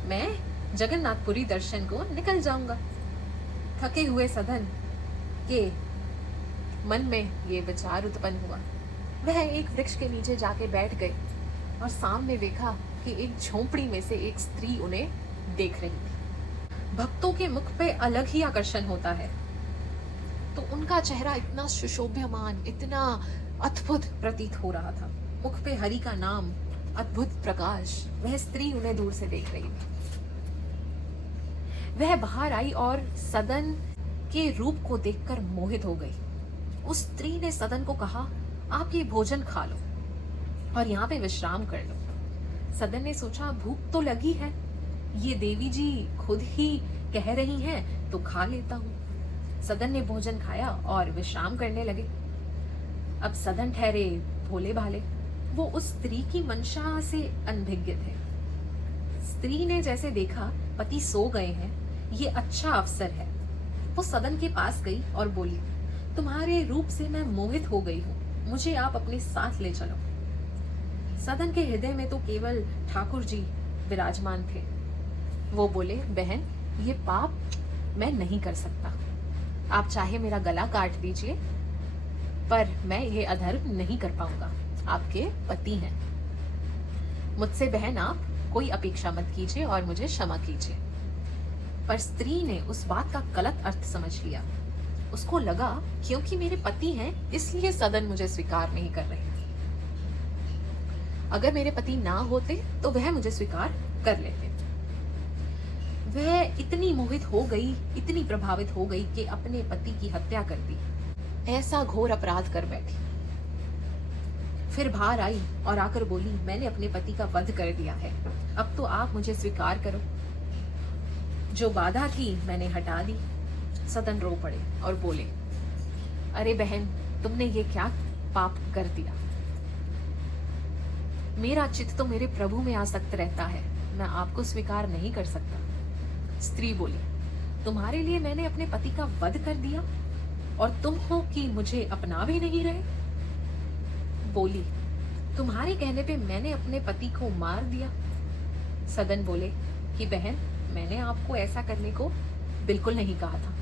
मैं जगन्नाथपुरी दर्शन को निकल जाऊंगा। थके हुए सदन के मन में ये विचार उत्पन्न हुआ। वह एक वृक्ष के नीचे जाके बैठ गए और सामने देखा कि एक झोंपड़ी में से एक स्त्री उन्हें देख रही थी। भक्तों के मुख पे अलग ही आकर्षण होता है, तो उनका चेहरा इतना सुशोभ्यमान, इतना अद्भुत प्रतीत हो रहा था। मुख पे हरि का नाम, अद्भुत प्रकाश। वह स्त्री उन्हें दूर से देख रही थी। वह बाहर आई और सदन के रूप को देखकर मोहित हो गई। उस स्त्री ने सदन को कहा, आप ये भोजन खा लो और यहाँ पे विश्राम कर लो। सदन ने सोचा, भूख तो लगी है, ये देवी जी खुद ही कह रही हैं तो खा लेता हूँ। सदन ने भोजन खाया और विश्राम करने लगे। अब सदन ठहरे भोले भाले, वो उस स्त्री की मंशा से अनभिज्ञ थे। स्त्री ने जैसे देखा पति सो गए हैं, ये अच्छा अवसर है। वो सदन के पास गई और बोली, तुम्हारे रूप से मैं मोहित हो गई हूँ, मुझे आप अपने साथ ले चलो। सदन के हृदय में तो केवल ठाकुर जी विराजमान थे। वो बोले, बहन ये पाप मैं नहीं कर सकता, आप चाहे मेरा गला काट दीजिए, पर मैं ये अधर्म नहीं कर पाऊंगा, आपके पति हैं। मुझसे बहन आप कोई अपेक्षा मत कीजिए और मुझे क्षमा कीजिए। पर स्त्री ने उस बात का गलत अर्थ समझ लिया। उसको लगा क्योंकि मेरे पति हैं इसलिए सदन मुझे स्वीकार नहीं कर रहे। अगर मेरे पति ना होते तो वह मुझे स्वीकार कर लेते। वह इतनी मोहित हो गई, इतनी प्रभावित हो गई कि अपने पति की हत्या कर दी। ऐसा घोर अपराध कर बैठी। फिर बाहर आई और आकर बोली, मैंने अपने पति का वध कर दिया है, अब तो आप मुझे स्वीकार करो। जो बाधा थी मैंने हटा दी। सदन रो पड़े और बोले, अरे बहन तुमने ये क्या पाप कर दिया? मेरा चित्त तो मेरे प्रभु में आसक्त रहता है, मैं आपको स्वीकार नहीं कर सकता। स्त्री बोली, तुम्हारे लिए मैंने अपने पति का वध कर दिया और तुम हो कि मुझे अपना भी नहीं रहे। बोली, तुम्हारे कहने पे मैंने अपने पति को मार दिया। सदन बोले कि बहन मैंने आपको ऐसा करने को बिल्कुल नहीं कहा था,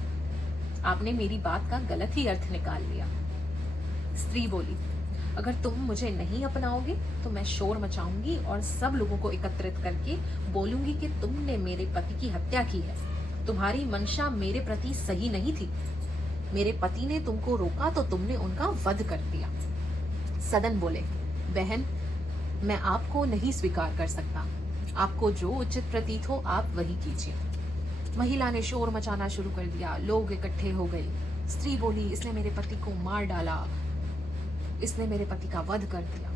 आपने मेरी बात का गलत ही अर्थ निकाल लिया। स्त्री बोली, अगर तुम मुझे नहीं अपनाओगे तो मैं शोर मचाऊंगी और सब लोगों को एकत्रित करके बोलूंगी कि तुमने मेरे पति की हत्या की है। तुम्हारी मंशा मेरे प्रति सही नहीं थी, मेरे पति ने तुमको रोका तो तुमने उनका वध कर दिया। सदन बोले, बहन मैं आपको नहीं स्वीकार कर सकता, आपको जो उचित प्रतीत हो आप वही कीजिए। महिला ने शोर मचाना शुरू कर दिया, लोग इकट्ठे हो गए। स्त्री बोली, इसने मेरे पति को मार डाला, इसने मेरे पति का वध कर दिया।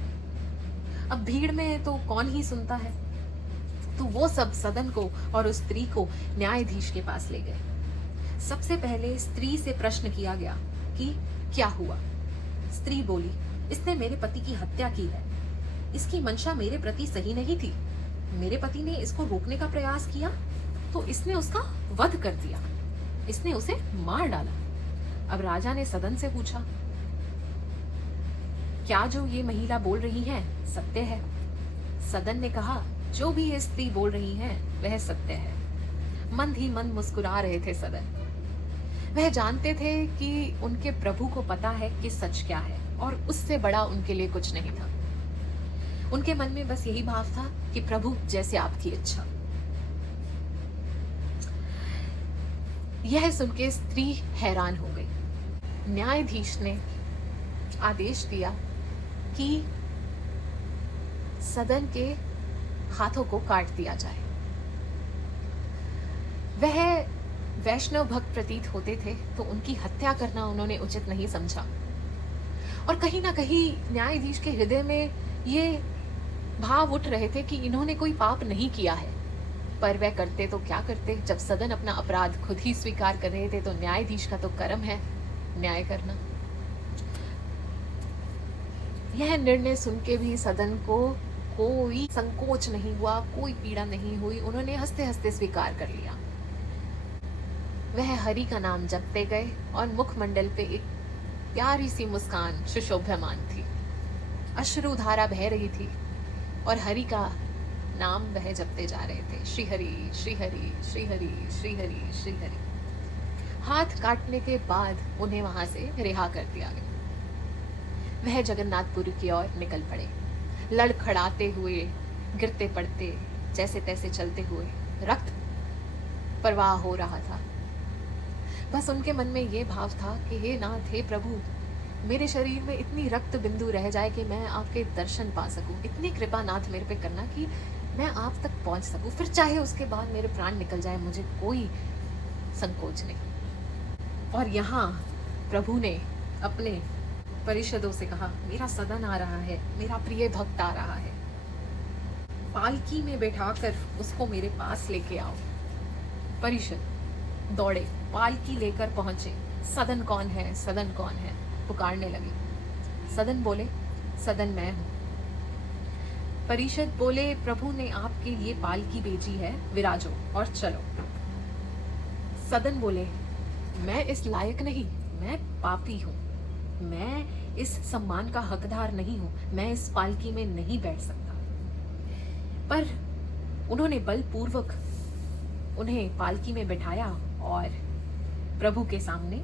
अब भीड़ में तो कौन ही सुनता है, तो वो सब सदन को और उस स्त्री को न्यायाधीश के पास ले गए। सबसे पहले स्त्री से प्रश्न किया गया कि क्या हुआ। स्त्री बोली, इसने मेरे पति की हत्या की है। इसकी मंशा मेरे प्रति सही नहीं थी। मेरे पति ने इसको रोकने का प्रयास किया तो इसने उसका वध कर दिया। इसने उसे मार डाला। अब राजा ने सदन से पूछा, क्या जो ये महिला बोल रही है सत्य है? सदन ने कहा, जो भी ये स्त्री बोल रही है वह सत्य है। मंद ही मंद मुस्कुरा रहे थे सदन। वह जानते थे कि उनके प्रभु को पता है कि सच क्या है और उससे बड़ा उनके लिए कुछ नहीं था। उनके मन में बस यही भाव था कि प्रभु जैसे आपकी इच्छा। यह सुनकर स्त्री हैरान हो गई। न्यायाधीश ने आदेश दिया कि सदन के हाथों को काट दिया जाए। वह वैष्णव भक्त प्रतीत होते थे तो उनकी हत्या करना उन्होंने उचित नहीं समझा और कहीं ना कहीं न्यायाधीश के हृदय में ये भाव उठ रहे थे कि इन्होंने कोई पाप नहीं किया है, पर वह करते तो क्या करते। जब सदन अपना अपराध खुद ही स्वीकार कर रहे थे तो न्यायाधीश का तो कर्म है न्याय करना। यह निर्णय सुन के भी सदन को कोई संकोच नहीं हुआ, कोई पीड़ा नहीं हुई। उन्होंने हंसते हंसते स्वीकार कर लिया। वह हरि का नाम जपते गए और मुखमंडल पे एक प्यारी सी मुस्कान सुशोभ्यमान थी। अश्रुधारा बह रही थी और हरि का नाम वह जपते जा रहे थे, श्री हरि श्री हरि श्री हरि श्री हरि श्री हरि। हाथ काटने के बाद उन्हें वहां से रिहा कर दिया गया। वह जगन्नाथपुरी की ओर निकल पड़े, लड़खड़ाते हुए, गिरते पड़ते, जैसे तैसे चलते हुए। रक्त प्रवाह हो रहा था। बस उनके मन में ये भाव था कि हे नाथ, हे प्रभु, मेरे शरीर में इतनी रक्त बिंदु रह जाए कि मैं आपके दर्शन पा सकूं। इतनी कृपा नाथ मेरे पे करना कि मैं आप तक पहुंच सकूं, फिर चाहे उसके बाद मेरे प्राण निकल जाए, मुझे कोई संकोच नहीं। और यहाँ प्रभु ने अपने परिषदों से कहा, मेरा सदन आ रहा है, मेरा प्रिय भक्त आ रहा है, पालकी में बैठाकर उसको मेरे पास लेके आओ। परिषद दौड़े, पालकी लेकर पहुंचे। सदन कौन है, सदन कौन है, पुकारने लगी। सदन बोले, सदन मैं हूं। परिषद बोले, प्रभु ने आपके लिए पालकी भेजी है, विराजो और चलो। सदन बोले, मैं इस लायक नहीं, मैं पापी हूं, मैं इस सम्मान का हकदार नहीं हूं, मैं इस पालकी में नहीं बैठ सकता। पर उन्होंने बलपूर्वक उन्हें पालकी में बैठाया और प्रभु के सामने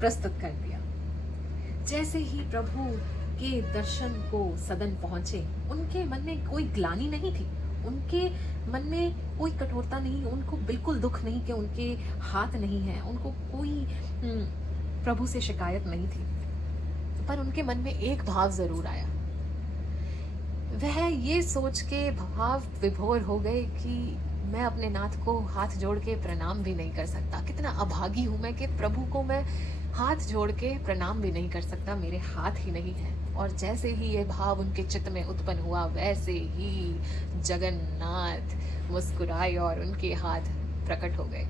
प्रस्तुत कर दिया। जैसे ही प्रभु के दर्शन को सदन पहुंचे, उनके मन में कोई ग्लानि नहीं थी, उनके मन में कोई कठोरता नहीं, उनको बिल्कुल दुख नहीं कि उनके हाथ नहीं है, उनको कोई प्रभु से शिकायत नहीं थी। पर उनके मन में एक भाव जरूर आया। वह ये सोच के भाव विभोर हो गए कि मैं अपने नाथ को हाथ जोड़ के प्रणाम भी नहीं कर सकता। कितना अभागी हूं मैं कि प्रभु को मैं हाथ जोड़ के प्रणाम भी नहीं कर सकता, मेरे हाथ ही नहीं है। और जैसे ही ये भाव उनके चित्त में उत्पन्न हुआ, वैसे ही जगन्नाथ मुस्कुराए और उनके हाथ प्रकट हो गए।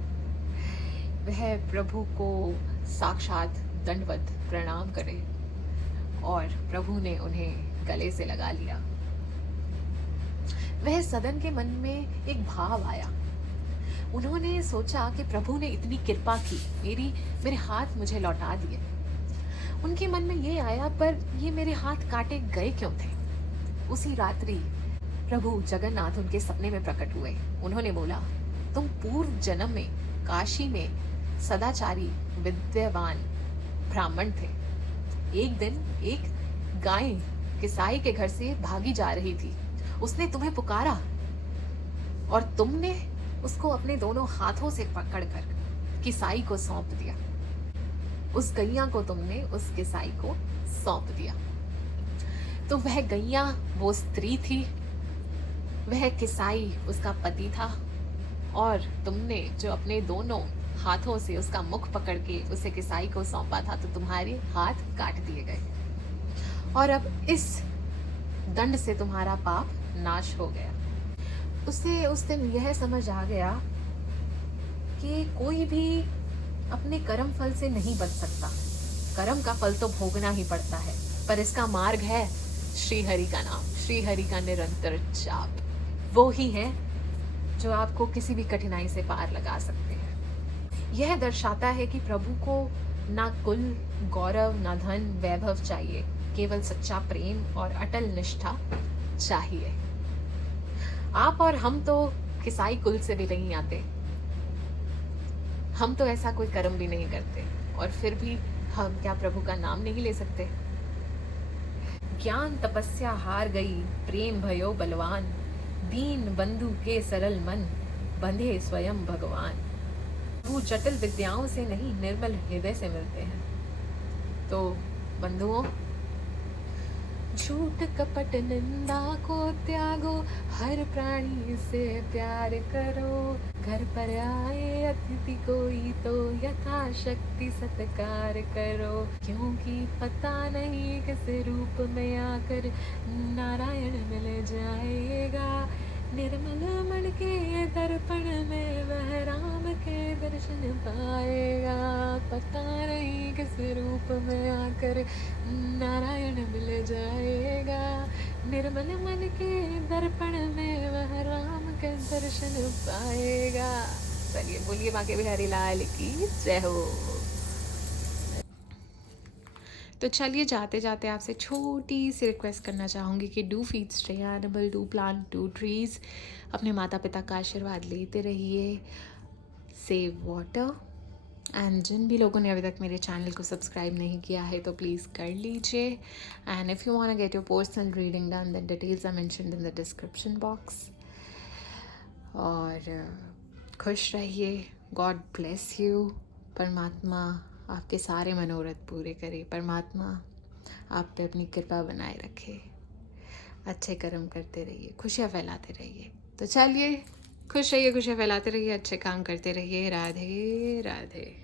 वह प्रभु को साक्षात दंडवत प्रणाम करे और प्रभु ने उन्हें गले से लगा लिया। वह सदन के मन में एक भाव आया। उन्होंने सोचा कि प्रभु ने इतनी कृपा की, मेरे हाथ मुझे लौटा दिए। उनके मन में ये आया, पर ये मेरे हाथ काटे गए क्यों थे? उसी रात्रि प्रभु जगन्नाथ उनके सपने में प्रकट हुए। उन्होंने बोला, तुम पूर्व जन्म में काशी में सदाचारी विद्यावान ब्राह्मण थे। एक दिन एक गाय किसाई के घर से भागी जा रही थी। उसने तुम्हें पुकारा और तुमने उसको अपने दोनों हाथों से पकड़कर किसाई को सौंप दिया। उस गैया को तुमने उस किसाई को सौंप दिया। तो वह गैया वो स्त्री थी, वह किसाई उसका पति था, और तुमने जो अपने दोनों हाथों से उसका मुख पकड़ के उसे किसाई को सौंपा था, तो तुम्हारे हाथ काट दिए गए और अब इस दंड से तुम्हारा पाप नाश हो गया। उसे उस दिन यह समझ आ गया कि कोई भी अपने कर्म फल से नहीं बच सकता। कर्म का फल तो भोगना ही पड़ता है, पर इसका मार्ग है श्री हरि का नाम, श्री हरि का निरंतर जाप। वो ही है जो आपको किसी भी कठिनाई से पार लगा सकते हैं। यह दर्शाता है कि प्रभु को ना कुल, गौरव, ना धन, वैभव चाहिए, केवल सच्चा प्रेम और अटल निष्ठा चाहिए। आप और हम तो किसाई कुल से भी नहीं आते, हम तो ऐसा कोई कर्म भी नहीं करते, और फिर भी हम क्या प्रभु का नाम नहीं ले सकते? ज्ञान तपस्या हार गई, प्रेम भयो बलवान, दीन बंधु के सरल मन, बंधे स्वयं भगवान। वो जटिल विद्याओं से नहीं, निर्मल हृदय से मिलते हैं। तो बंधुओं, झूठ कपट निंदा को त्यागो, हर प्राणी से प्यार करो, घर पर आए अतिथि कोई तो यथाशक्ति सत्कार करो, क्योंकि पता नहीं किस रूप में आकर नारायण मिल जाएगा, निर्मल मन के दर्पण में वह राम के दर्शन पाएगा, पता नहीं किस रूप में आकर नारायण मिल जाएगा, निर्मल मन के दर्पण में वह राम के दर्शन पाएगा। चलिए बोलिए बांके बिहारी लाल की जय हो। तो चलिए जाते जाते आपसे छोटी सी रिक्वेस्ट करना चाहूँगी कि do feed stay animal, do plant 2 trees, अपने माता पिता का आशीर्वाद लेते रहिए, सेव वाटर। एंड जिन भी लोगों ने अभी तक मेरे चैनल को सब्सक्राइब नहीं किया है तो प्लीज़ कर लीजिए। And if you want get your personal reading done, then details are mentioned in the description box. और खुश रहिए, गॉड ब्लेस यू। परमात्मा आपके सारे मनोरथ पूरे करे, परमात्मा आप पे अपनी कृपा बनाए रखे, अच्छे कर्म करते रहिए, खुशियाँ फैलाते रहिए। तो चलिए खुश रहिए, खुशियाँ फैलाते रहिए, अच्छे काम करते रहिए। राधे राधे।